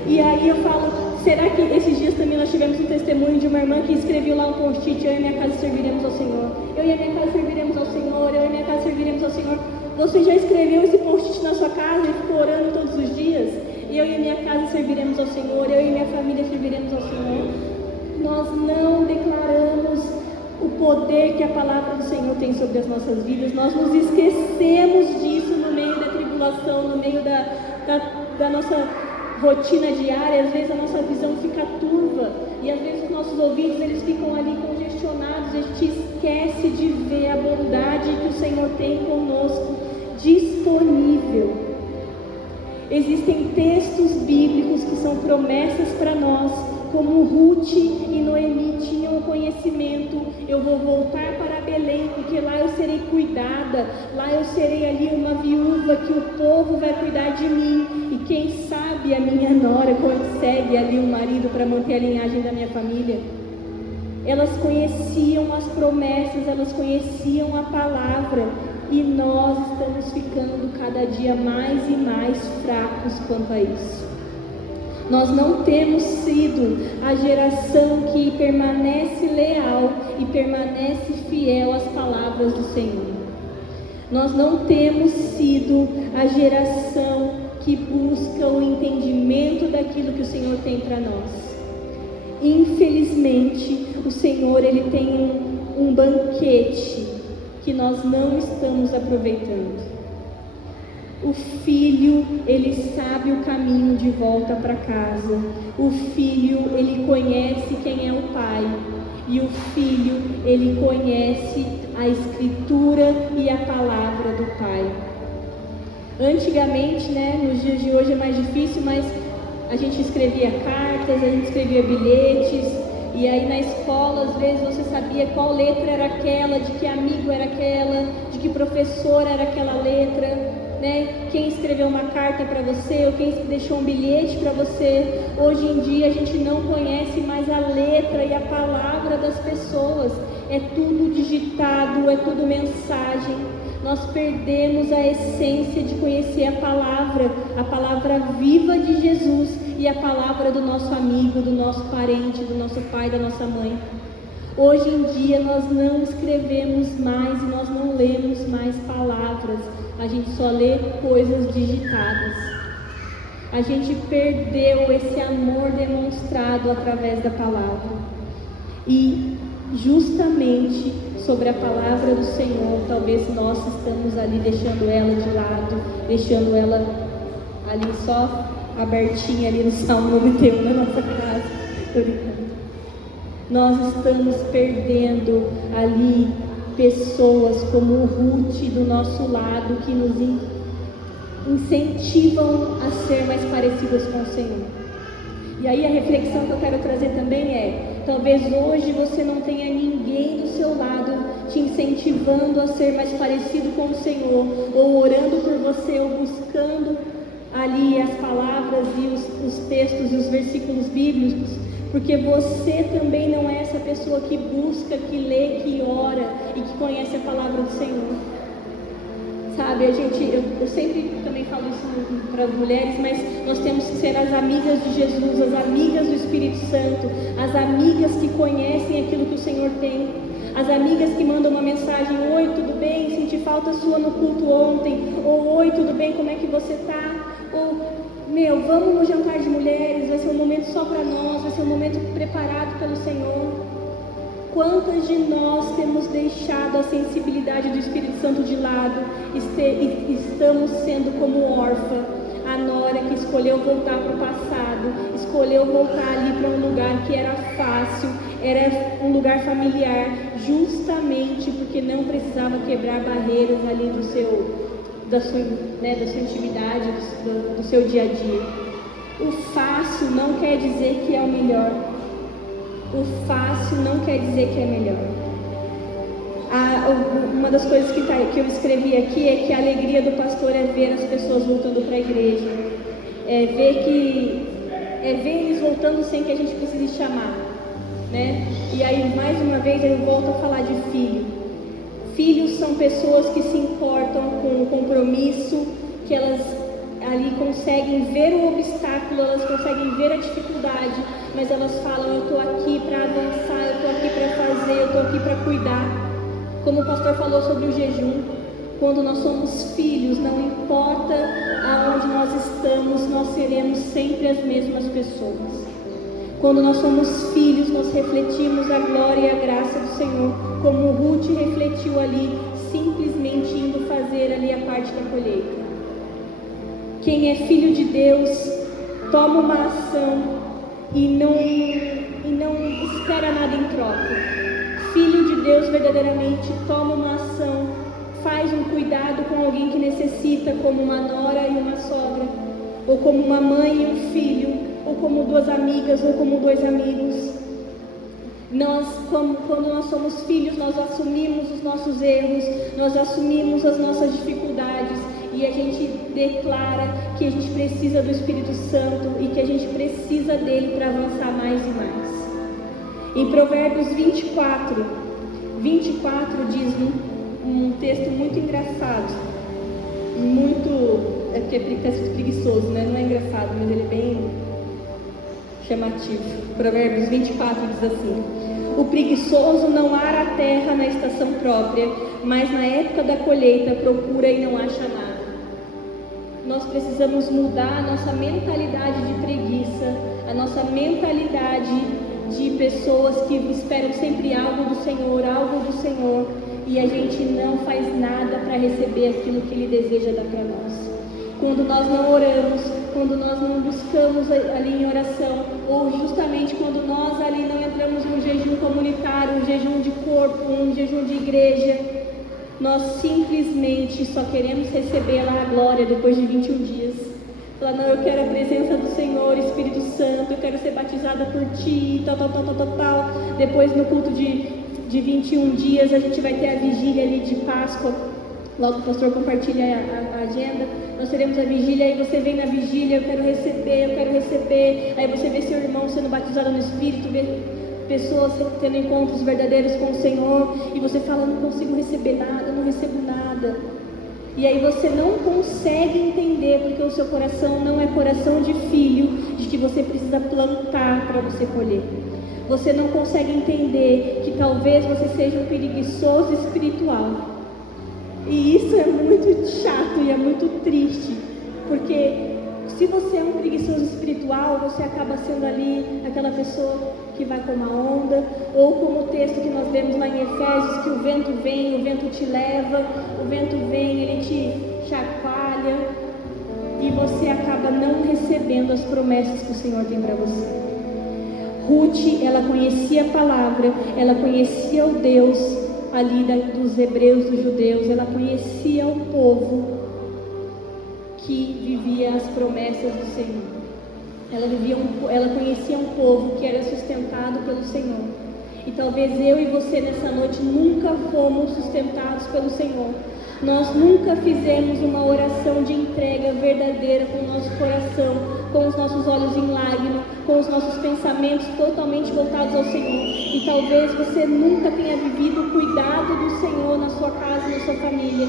E aí eu falo, será que esses dias também nós tivemos um testemunho de uma irmã que escreveu lá um post-it, eu e minha casa serviremos ao Senhor, eu e a minha casa serviremos ao Senhor, eu e minha casa serviremos ao Senhor. Você já escreveu esse post-it na sua casa e ficou orando todos os dias? Eu e a minha casa serviremos ao Senhor, eu e minha família serviremos ao Senhor. Nós não declaramos o poder que a palavra do Senhor tem sobre as nossas vidas, nós nos esquecemos disso no meio da tribulação, no meio da nossa rotina diária. Às vezes a nossa visão fica turva e às vezes os nossos ouvidos eles ficam ali congestionados, a gente esquece de ver a bondade que o Senhor tem conosco disponível. Existem textos bíblicos que são promessas para nós, como Ruth e Noemi tinham o conhecimento, eu vou voltar para Belém, porque lá eu serei cuidada, lá eu serei ali uma viúva que o povo vai cuidar de mim, e quem sabe a minha nora consegue ali um marido para manter a linhagem da minha família. Elas conheciam as promessas, elas conheciam a palavra, e nós estamos ficando cada dia mais e mais fracos quanto a isso. Nós não temos sido a geração que permanece leal e permanece fiel às palavras do Senhor. Nós não temos sido a geração que busca o entendimento daquilo que o Senhor tem para nós. Infelizmente, o Senhor ele tem um banquete que nós não estamos aproveitando. O filho, ele sabe o caminho de volta para casa. O filho, ele conhece quem é o pai. E o filho, ele conhece a escritura e a palavra do pai. Antigamente, nos dias de hoje é mais difícil, mas A gente escrevia cartas, a gente escrevia bilhetes, e aí na escola às vezes você sabia qual letra era aquela, de que amigo era aquela, de que professor era aquela letra, né? Quem escreveu uma carta para você, ou quem deixou um bilhete para você. Hoje em dia a gente não conhece mais a letra e a palavra das pessoas, é tudo digitado, é tudo mensagem. Nós perdemos a essência de conhecer a palavra viva de Jesus e a palavra do nosso amigo, do nosso parente, do nosso pai, da nossa mãe. Hoje em dia nós não escrevemos mais e nós não lemos mais palavras, a gente só lê coisas digitadas. A gente perdeu esse amor demonstrado através da palavra. E justamente sobre a palavra do Senhor, talvez nós estamos ali deixando ela de lado, deixando ela ali só abertinha ali no Salmo 91 na nossa casa. Tô brincando. Nós estamos perdendo ali pessoas como o Ruth do nosso lado, que nos incentivam a ser mais parecidas com o Senhor. E aí a reflexão que eu quero trazer também é: talvez hoje você não tenha ninguém do seu lado te incentivando a ser mais parecido com o Senhor, ou orando por você, ou buscando ali as palavras e os textos e os versículos bíblicos, porque você também não é essa pessoa que busca, que lê, que ora e que conhece a palavra do Senhor. Sabe, eu sempre também falo isso para as mulheres, mas nós temos que ser as amigas de Jesus, as amigas do Espírito Santo, as amigas que conhecem aquilo que o Senhor tem, as amigas que mandam uma mensagem: oi, tudo bem? Senti falta sua no culto ontem, ou oi, tudo bem? Como é que você está? Ou, vamos no jantar de mulheres, vai ser um momento só para nós, vai ser um momento preparado pelo Senhor. Quantas de nós temos deixado a sensibilidade do Espírito Santo de lado e estamos sendo como órfã, a nora que escolheu voltar para o passado, escolheu voltar ali para um lugar que era fácil, era um lugar familiar, justamente porque não precisava quebrar barreiras ali da sua intimidade, do seu dia a dia. O fácil não quer dizer que é o melhor. O fácil não quer dizer que é melhor. Uma das coisas que eu escrevi aqui é que a alegria do pastor é ver as pessoas voltando para a igreja, é ver eles voltando sem que a gente precise chamar, né? E aí, mais uma vez, eu volto a falar de filho. Filhos são pessoas que se importam com o compromisso, que elas ali conseguem ver o obstáculo, elas conseguem ver a dificuldade, mas elas falam: eu estou aqui para avançar, eu estou aqui para fazer, eu estou aqui para cuidar. Como o pastor falou sobre o jejum, quando nós somos filhos, não importa aonde nós estamos, nós seremos sempre as mesmas pessoas. Quando nós somos filhos, nós refletimos a glória e a graça do Senhor, como Ruth refletiu ali, simplesmente indo fazer ali a parte da colheita. Quem é filho de Deus toma uma ação e não espera nada em troca. Filho de Deus verdadeiramente toma uma ação, faz um cuidado com alguém que necessita, como uma nora e uma sogra, ou como uma mãe e um filho, ou como duas amigas, ou como dois amigos. Quando nós somos filhos, nós assumimos os nossos erros, nós assumimos as nossas dificuldades, e a gente declara que a gente precisa do Espírito Santo e que a gente precisa dele para avançar mais e mais. Em Provérbios 24 diz um texto muito engraçado, é porque está escrito preguiçoso, né? Não é engraçado, mas ele é bem chamativo. Provérbios 24 diz assim: o preguiçoso não ara a terra na estação própria, mas na época da colheita procura e não acha nada. Nós precisamos mudar a nossa mentalidade de preguiça, a nossa mentalidade de pessoas que esperam sempre algo do Senhor, e a gente não faz nada para receber aquilo que Ele deseja dar para nós. Quando nós não oramos, quando nós não buscamos ali em oração, ou justamente quando nós ali não entramos num jejum comunitário, um jejum de corpo, um jejum de igreja, nós simplesmente só queremos receber lá a glória depois de 21 dias. Falar, não, eu quero a presença do Senhor, Espírito Santo, eu quero ser batizada por Ti, tal. Depois no culto de 21 dias a gente vai ter a vigília ali de Páscoa. Logo o pastor compartilha a agenda. Nós teremos a vigília, aí você vem na vigília, eu quero receber. Aí você vê seu irmão sendo batizado no Espírito, vê pessoas tendo encontros verdadeiros com o Senhor, e você fala, não consigo receber nada, não recebo nada. E aí você não consegue entender, porque o seu coração não é coração de filho, de que você precisa plantar para você colher. Você não consegue entender que talvez você seja um preguiçoso espiritual. E isso é muito chato e é muito triste, porque se você é um preguiçoso espiritual, você acaba sendo ali aquela pessoa que vai com uma onda, ou como o texto que nós vemos lá em Efésios, que o vento vem, o vento te leva, o vento vem, ele te chacoalha, e você acaba não recebendo as promessas que o Senhor tem para você. Ruth, ela conhecia a palavra, ela conhecia o Deus ali dos hebreus, dos judeus, ela conhecia o povo que vivia as promessas do Senhor. Ela conhecia um povo que era sustentado pelo Senhor. E talvez eu e você nessa noite nunca fomos sustentados pelo Senhor. Nós nunca fizemos uma oração de entrega verdadeira com o nosso coração, com os nossos olhos em lágrimas, com os nossos pensamentos totalmente voltados ao Senhor. E talvez você nunca tenha vivido o cuidado do Senhor na sua casa, na sua família.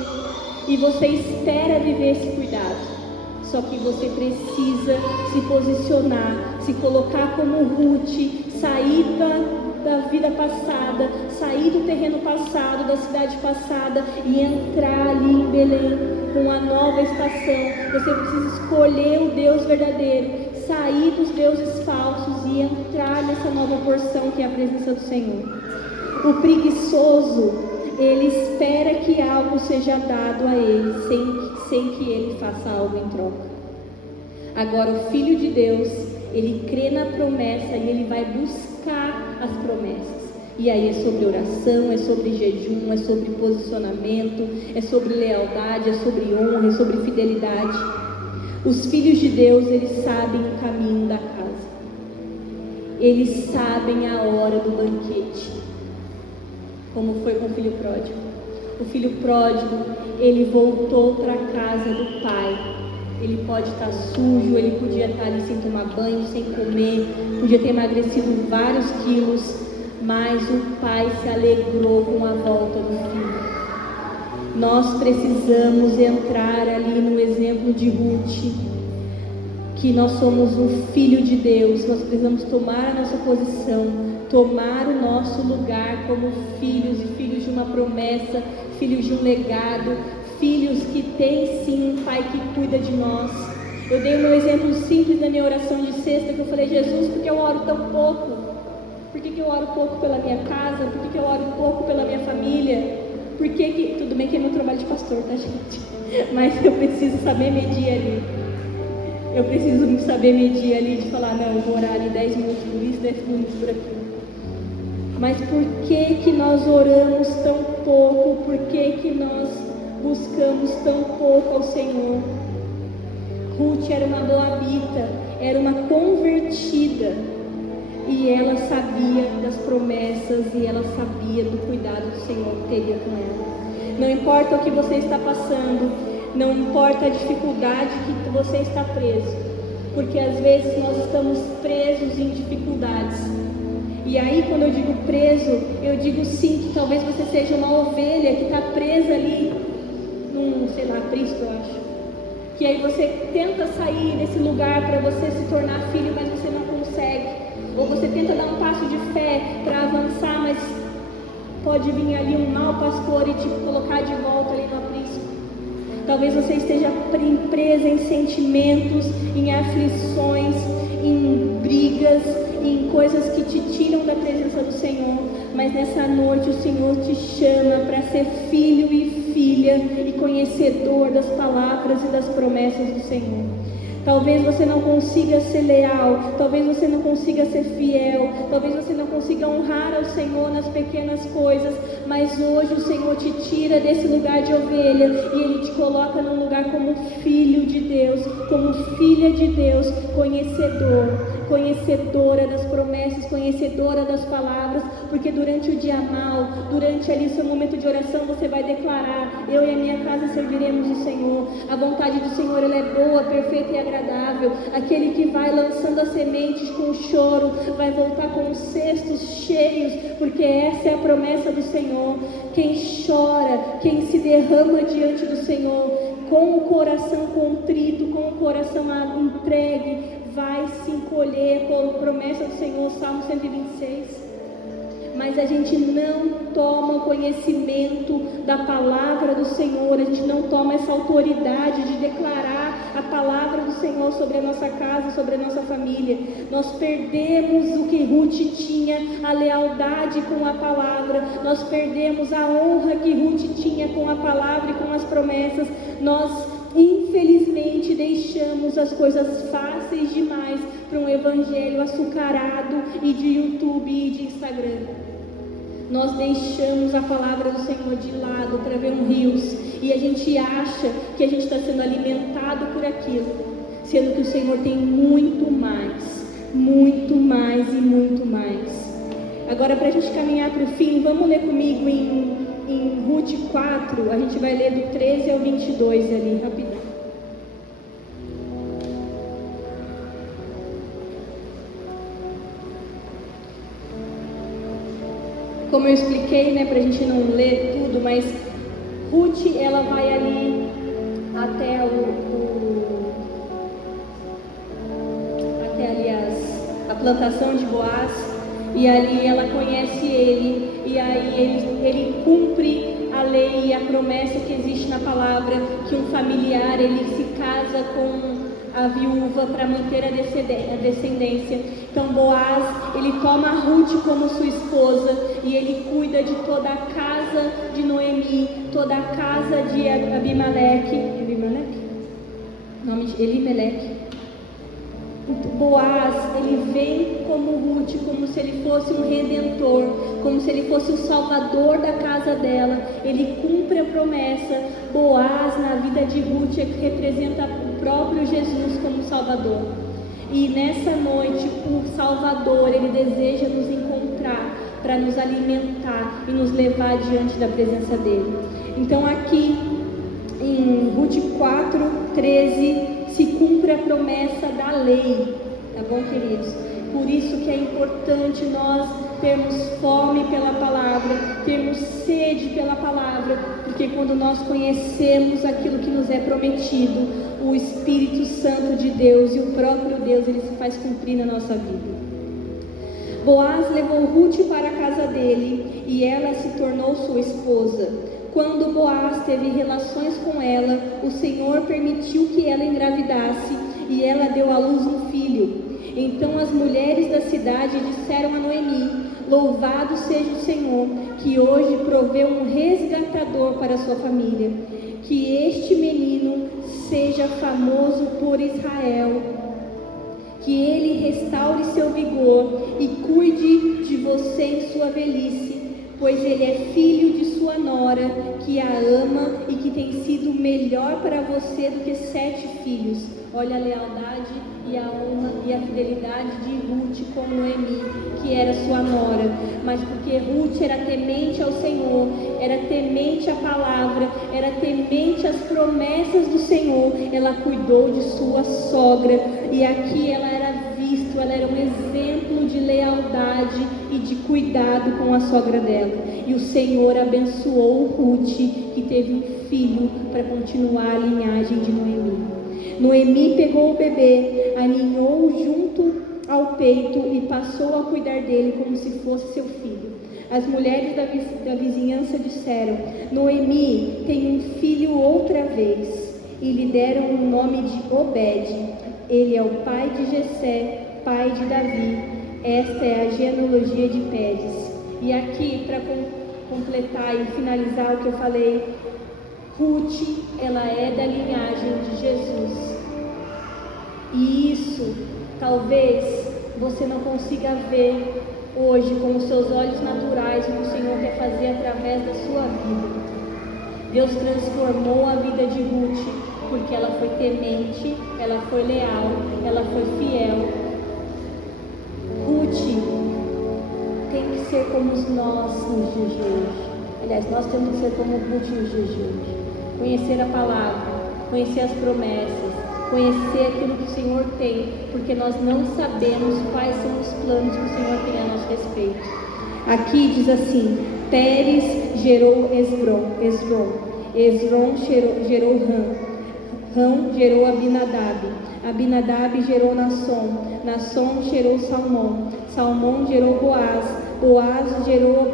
E você espera viver esse cuidado. Só que você precisa se posicionar, se colocar como Ruth, sair da vida passada, sair do terreno passado, da cidade passada e entrar ali em Belém com a nova estação. Você precisa escolher o Deus verdadeiro, sair dos deuses falsos e entrar nessa nova porção que é a presença do Senhor. O preguiçoso, ele espera que algo seja dado a ele, sem que ele faça algo em troca. Agora o Filho de Deus, ele crê na promessa e ele vai buscar as promessas. E aí é sobre oração, é sobre jejum, é sobre posicionamento, é sobre lealdade, é sobre honra, é sobre fidelidade. Os filhos de Deus, eles sabem o caminho da casa. Eles sabem a hora do banquete. Como foi com o filho pródigo. O filho pródigo, ele voltou para a casa do pai. Ele pode estar sujo, ele podia estar ali sem tomar banho, sem comer, podia ter emagrecido vários quilos, mas o pai se alegrou com a volta do filho. Nós precisamos entrar ali no exemplo de Ruth, que nós somos um filho de Deus, nós precisamos tomar a nossa posição, tomar o nosso lugar como filhos, e filhos de uma promessa, filhos de um legado, filhos que têm sim um pai que cuida de nós. Eu dei o meu exemplo simples da minha oração de sexta, que eu falei, Jesus, por que eu oro tão pouco? Por que eu oro pouco pela minha casa? Por que eu oro pouco pela minha família? Por que tudo bem que é meu trabalho de pastor, tá, gente? Mas eu preciso saber medir ali. Eu preciso saber medir ali, de falar, não, eu vou orar ali 10 minutos por isso, 10 minutos por aquilo. Mas por que nós oramos tão pouco? Por que nós buscamos tão pouco ao Senhor? Ruth era uma moabita, era uma convertida, e ela sabia das promessas, e ela sabia do cuidado do Senhor que teria com ela. Não importa o que você está passando, não importa a dificuldade que você está preso, porque às vezes nós estamos presos em dificuldades. E aí, quando eu digo preso, eu digo sim que talvez você seja uma ovelha que está presa ali num, sei lá, aprisco, eu acho. Que aí você tenta sair desse lugar para você se tornar filho, mas você não consegue. Ou você tenta dar um passo de fé para avançar, mas pode vir ali um mau pastor e te colocar de volta ali no aprisco. Talvez você esteja presa em sentimentos, em aflições, em brigas, em coisas que te tiram da presença do Senhor. Mas nessa noite o Senhor te chama para ser filho e filha e conhecedor das palavras e das promessas do Senhor. Talvez você não consiga ser leal, talvez você não consiga ser fiel, talvez você não consiga honrar ao Senhor nas pequenas coisas, mas hoje o Senhor te tira desse lugar de ovelha e Ele te coloca num lugar como filho de Deus, como filha de Deus, conhecedora das promessas, conhecedora das palavras, porque durante o dia mal, durante ali seu momento de oração, você vai declarar: eu e a minha casa serviremos o Senhor. A vontade do Senhor, ela é boa, perfeita e agradável. Aquele que vai lançando as sementes com choro, vai voltar com os cestos cheios, porque essa é a promessa do Senhor. Quem chora, quem se derrama diante do Senhor, com o coração contrito, com o coração entregue, vai se encolher, com a promessa do Senhor, Salmo 126. Mas a gente não toma conhecimento da palavra do Senhor, a gente não toma essa autoridade de declarar a palavra do Senhor sobre a nossa casa, sobre a nossa família. Nós perdemos o que Ruth tinha, a lealdade com a palavra, nós perdemos a honra que Ruth tinha com a palavra e com as promessas. Nós infelizmente deixamos as coisas fáceis demais para um evangelho açucarado e de YouTube e de Instagram. Nós deixamos a palavra do Senhor de lado para ver um rios, e a gente acha que a gente está sendo alimentado por aquilo, sendo que o Senhor tem muito mais e muito mais. Agora, para a gente caminhar para o fim, vamos ler comigo em Ruth 4, a gente vai ler do 13 ao 22 ali, rapidinho. Como eu expliquei, né, para a gente não ler tudo, mas Ruth, ela vai ali até a plantação de Boaz, e ali ela conhece ele, e aí ele cumpre a lei e a promessa que existe na palavra, que um familiar, ele se casa com a viúva para manter a descendência. Então Boaz, ele toma Ruth como sua esposa, e ele cuida de toda a casa de Noemi, toda a casa de Elimelec. Boaz, ele vem como Ruth, como se ele fosse um redentor, como se ele fosse o salvador da casa dela. Ele cumpre a promessa. Boaz, na vida de Ruth, representa o próprio Jesus como salvador. E nessa noite, o Salvador, ele deseja nos encontrar para nos alimentar e nos levar diante da presença dele. Então aqui em Ruth 4:13 se cumpre a promessa da lei, tá bom, queridos? Por isso que é importante nós termos fome pela palavra, termos sede pela palavra, porque quando nós conhecemos aquilo que nos é prometido, o Espírito Santo de Deus e o próprio Deus, ele se faz cumprir na nossa vida. Boaz levou Ruth para a casa dele e ela se tornou sua esposa. Quando Boaz teve relações com ela, o Senhor permitiu que ela engravidasse e ela deu à luz um filho. Então as mulheres da cidade disseram a Noemi: louvado seja o Senhor, que hoje proveu um resgatador para a sua família. Que este menino seja famoso por Israel. Que ele restaure seu vigor e cuide de você em sua velhice, pois ele é filho de sua nora, que a ama e que tem sido melhor para você do que 7 filhos. Olha a lealdade e a honra e a fidelidade de Ruth com Noemi, que era sua nora, mas porque Ruth era temente ao Senhor, era temente à palavra, era temente às promessas do Senhor, ela cuidou de sua sogra, e aqui ela era um exemplo de lealdade e de cuidado com a sogra dela. E o Senhor abençoou Ruth, que teve um filho para continuar a linhagem de Noemi. Noemi pegou o bebê, aninhou-o junto ao peito e passou a cuidar dele como se fosse seu filho. As mulheres da vizinhança disseram: Noemi tem um filho outra vez, e lhe deram o nome de Obed. Ele é o pai de Jessé, pai de Davi. Esta é a genealogia de Pérez. E aqui, para completar e finalizar o que eu falei, Ruth, ela é da linhagem de Jesus. E isso, talvez, você não consiga ver hoje com os seus olhos naturais o que o Senhor quer fazer através da sua vida. Deus transformou a vida de Ruth, porque ela foi temente, ela foi leal, ela foi fiel. Ruth tem que ser como nós nos dias de hoje. Aliás, nós temos que ser como Ruth nos dias de hoje. Conhecer a palavra, conhecer as promessas, conhecer aquilo que o Senhor tem, porque nós não sabemos quais são os planos que o Senhor tem a nosso respeito. Aqui diz assim: Pérez gerou Esrom gerou Ram gerou Abinadab gerou Nasson gerou Salmão gerou Boaz gerou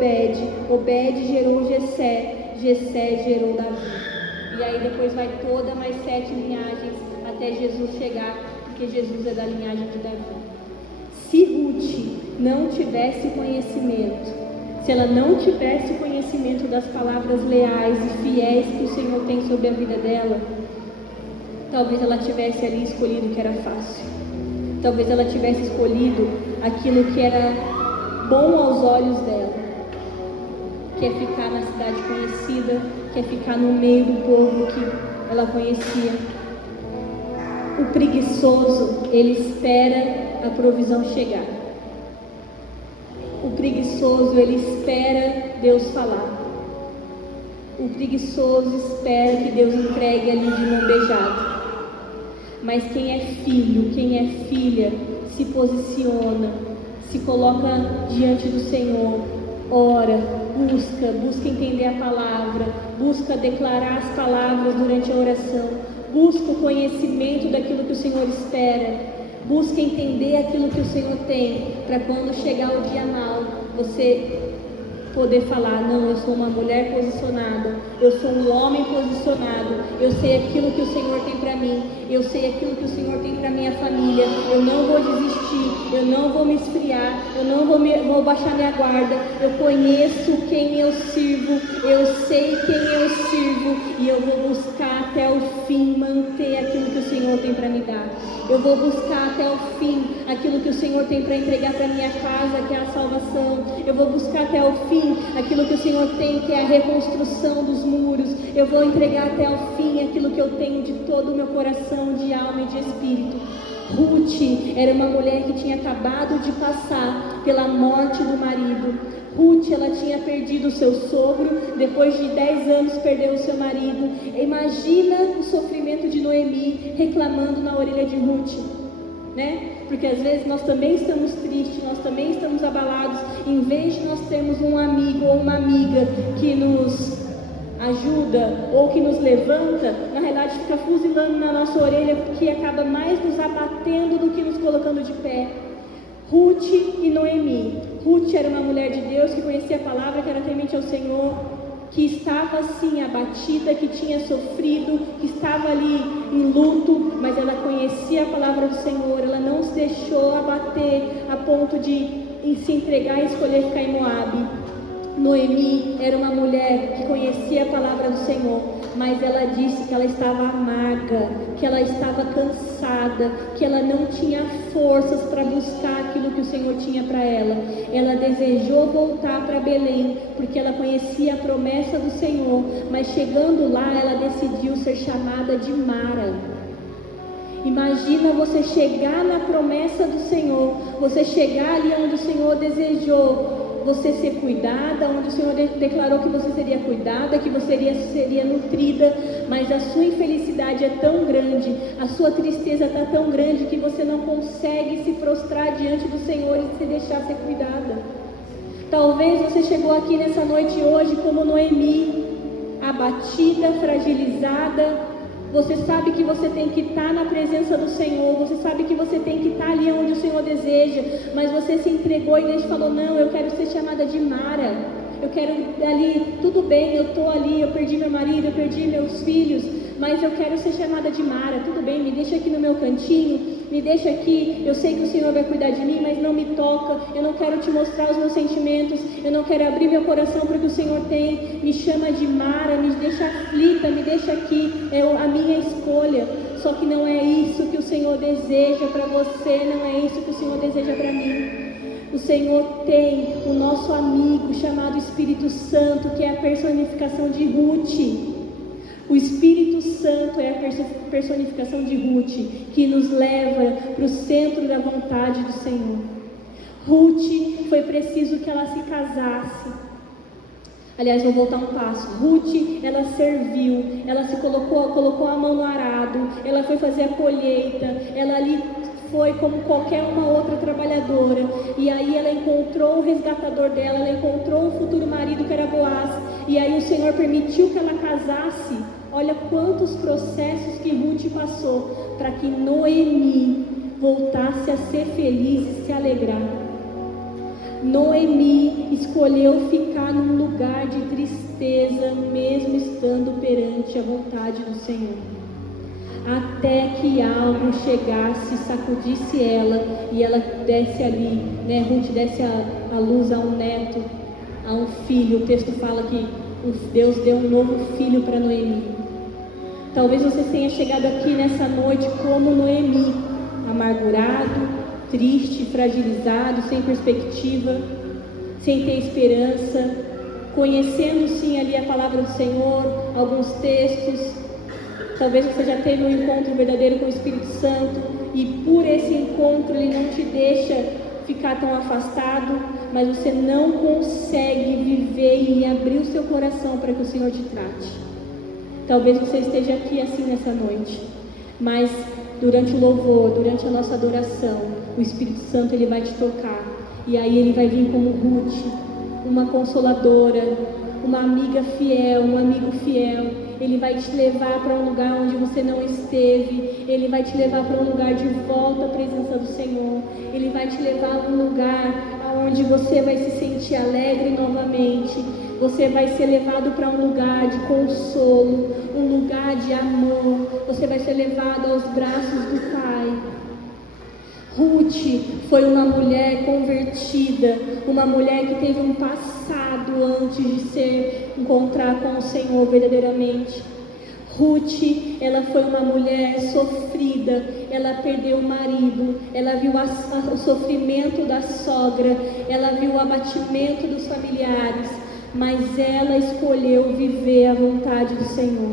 Obed gerou Jessé gerou Davi. E aí depois vai toda mais 7 linhagens até Jesus chegar, porque Jesus é da linhagem de Davi. Se Ruth não tivesse conhecimento, se ela não tivesse conhecimento das palavras leais e fiéis que o Senhor tem sobre a vida dela, talvez ela tivesse ali escolhido o que era fácil. Talvez ela tivesse escolhido aquilo que era bom aos olhos dela, que é ficar na cidade conhecida, que é ficar no meio do povo que ela conhecia. O preguiçoso, ele espera a provisão chegar. O preguiçoso, ele espera Deus falar. O preguiçoso espera que Deus entregue ali de mão beijada. Mas quem é filho, quem é filha, se posiciona, se coloca diante do Senhor, ora, busca entender a palavra, busca declarar as palavras durante a oração, busca o conhecimento daquilo que o Senhor espera, busca entender aquilo que o Senhor tem, para quando chegar o dia mal, você poder falar: não, eu sou uma mulher posicionada, eu sou um homem posicionado, eu sei aquilo que o Senhor tem para mim, eu sei aquilo que o Senhor tem para minha família, eu não vou desistir, eu não vou me esfriar, eu não vou baixar minha guarda, eu conheço quem eu sirvo, eu sei quem eu sirvo, e eu vou buscar até o fim manter aquilo que o Senhor tem para me dar. Eu vou buscar até o fim aquilo que o Senhor tem para entregar para minha casa, que é a salvação. Eu vou buscar até o fim aquilo que o Senhor tem, que é a reconstrução dos muros. Eu vou entregar até o fim aquilo que eu tenho de todo o meu coração, de alma e de espírito. Ruth era uma mulher que tinha acabado de passar pela morte do marido. Ruth, ela tinha perdido o seu sogro, depois de 10 anos perdeu o seu marido. Imagina o sofrimento de Noemi reclamando na orelha de Ruth, né? Porque às vezes nós também estamos tristes, nós também estamos abalados. Em vez de nós termos um amigo ou uma amiga que nos ajuda ou que nos levanta, na realidade fica fuzilando na nossa orelha, que acaba mais nos abatendo do que nos colocando de pé. Ruth e Noemi. Ruth era uma mulher de Deus que conhecia a palavra, que era temente ao Senhor, que estava assim abatida, que tinha sofrido, que estava ali em luto, mas ela conhecia a palavra do Senhor, ela não se deixou abater a ponto de se entregar e escolher ficar em Moabe. Noemi era uma mulher que conhecia a palavra do Senhor, mas ela disse que ela estava amarga, que ela estava cansada, que ela não tinha forças para buscar aquilo que o Senhor tinha para ela. Ela desejou voltar para Belém, porque ela conhecia a promessa do Senhor, mas chegando lá, ela decidiu ser chamada de Mara. Imagina você chegar na promessa do Senhor, você chegar ali onde o Senhor desejou você ser cuidada, onde o Senhor declarou que você seria cuidada, que você seria nutrida, mas a sua infelicidade é tão grande, a sua tristeza está tão grande que você não consegue se prostrar diante do Senhor e se deixar ser cuidada. Talvez você chegou aqui nessa noite hoje como Noemi, abatida, fragilizada. Você sabe que você tem que estar na presença do Senhor, você sabe que você tem que estar ali onde o Senhor deseja, mas você se entregou e Deus falou: não, eu quero ser chamada de Mara, eu quero ali, tudo bem, eu estou ali, eu perdi meu marido, eu perdi meus filhos, mas eu quero ser chamada de Mara, tudo bem, me deixa aqui no meu cantinho, me deixa aqui, eu sei que o Senhor vai cuidar de mim, mas não me toca, eu não quero te mostrar os meus sentimentos, eu não quero abrir meu coração para o que o Senhor tem, me chama de Mara, me deixa aflita, me deixa aqui, é a minha escolha. Só que não é isso que o Senhor deseja para você, não é isso que o Senhor deseja para mim. O Senhor tem o nosso amigo chamado Espírito Santo, que é a personificação de Ruth. O Espírito Santo é a personificação de Ruth, que nos leva para o centro da vontade do Senhor. Ruth, foi preciso que ela se casasse. Aliás, vou voltar um passo. Ruth, ela serviu, ela se colocou a mão no arado, ela foi fazer a colheita, ela ali foi como qualquer uma outra trabalhadora, e aí ela encontrou o resgatador dela, ela encontrou o futuro marido que era Boaz, e aí o Senhor permitiu que ela casasse. Olha quantos processos que Ruth passou para que Noemi voltasse a ser feliz e se alegrar. Noemi escolheu ficar num lugar de tristeza, mesmo estando perante a vontade do Senhor, até que algo chegasse, sacudisse ela, e ela desse ali, Ruth desse a luz a um neto, a um filho. O texto fala que Deus deu um novo filho para Noemi. Talvez você tenha chegado aqui nessa noite como Noemi, amargurado, triste, fragilizado, sem perspectiva, sem ter esperança, conhecendo sim ali a palavra do Senhor, alguns textos. Talvez você já teve um encontro verdadeiro com o Espírito Santo, e por esse encontro ele não te deixa ficar tão afastado, mas você não consegue viver e abrir o seu coração para que o Senhor te trate. Talvez você esteja aqui assim nessa noite, mas durante o louvor, durante a nossa adoração, o Espírito Santo ele vai te tocar, e aí ele vai vir como Ruth, uma consoladora, uma amiga fiel, um amigo fiel. Ele vai te levar para um lugar onde você não esteve, ele vai te levar para um lugar de volta à presença do Senhor, ele vai te levar para um lugar onde você vai se sentir alegre novamente. Você vai ser levado para um lugar de consolo, um lugar de amor. Você vai ser levado aos braços do Pai. Ruth foi uma mulher convertida, uma mulher que teve um passado antes de se encontrar com o Senhor verdadeiramente. Ruth, ela foi uma mulher sofrida, ela perdeu o marido, ela viu o sofrimento da sogra, ela viu o abatimento dos familiares, mas ela escolheu viver a vontade do Senhor.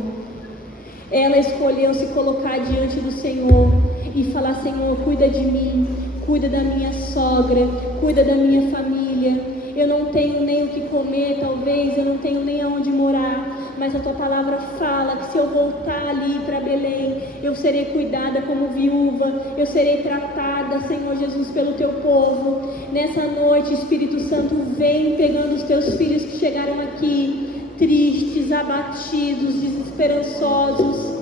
Ela escolheu se colocar diante do Senhor e falar: Senhor, cuida de mim, cuida da minha sogra, cuida da minha família. Eu não tenho nem o que comer, talvez, eu não tenho nem aonde morar, mas a tua palavra fala que se eu voltar ali para Belém, eu serei cuidada como viúva, eu serei tratada, Senhor Jesus, pelo teu povo. Nessa noite, Espírito Santo, vem pegando os teus filhos que chegaram aqui, tristes, abatidos, desesperançosos,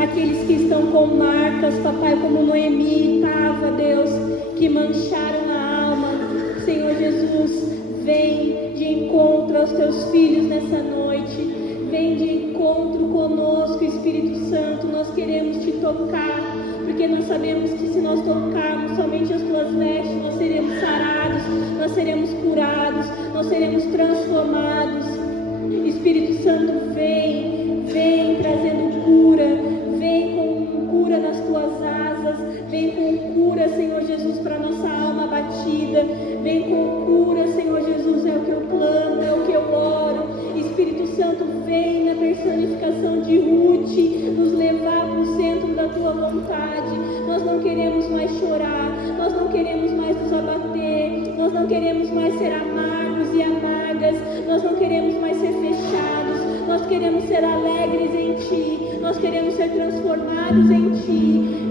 aqueles que estão com marcas, papai, como Noemi estava, Deus, que mancharam a alma. Senhor Jesus, vem de encontro aos teus filhos nessa noite, vem de encontro conosco, Espírito Santo. Nós queremos te tocar, porque nós sabemos que se nós tocarmos somente as tuas vestes, nós seremos sarados, nós seremos curados, nós seremos transformados. Espírito Santo, vem trazendo cura, vem com cura nas tuas asas, vem com cura, Senhor Jesus, para nossa alma abatida, vem com cura, Senhor Jesus, é o que eu clamo, é o que eu oro. Espírito Santo, vem na personificação de Ruth, nos levar para o centro da tua vontade. Nós não queremos mais chorar, nós não queremos mais nos abater, nós não queremos mais ser amargos e amargas, nós não queremos mais ser fechados, nós queremos ser alegres em Ti, nós queremos ser transformados em Ti.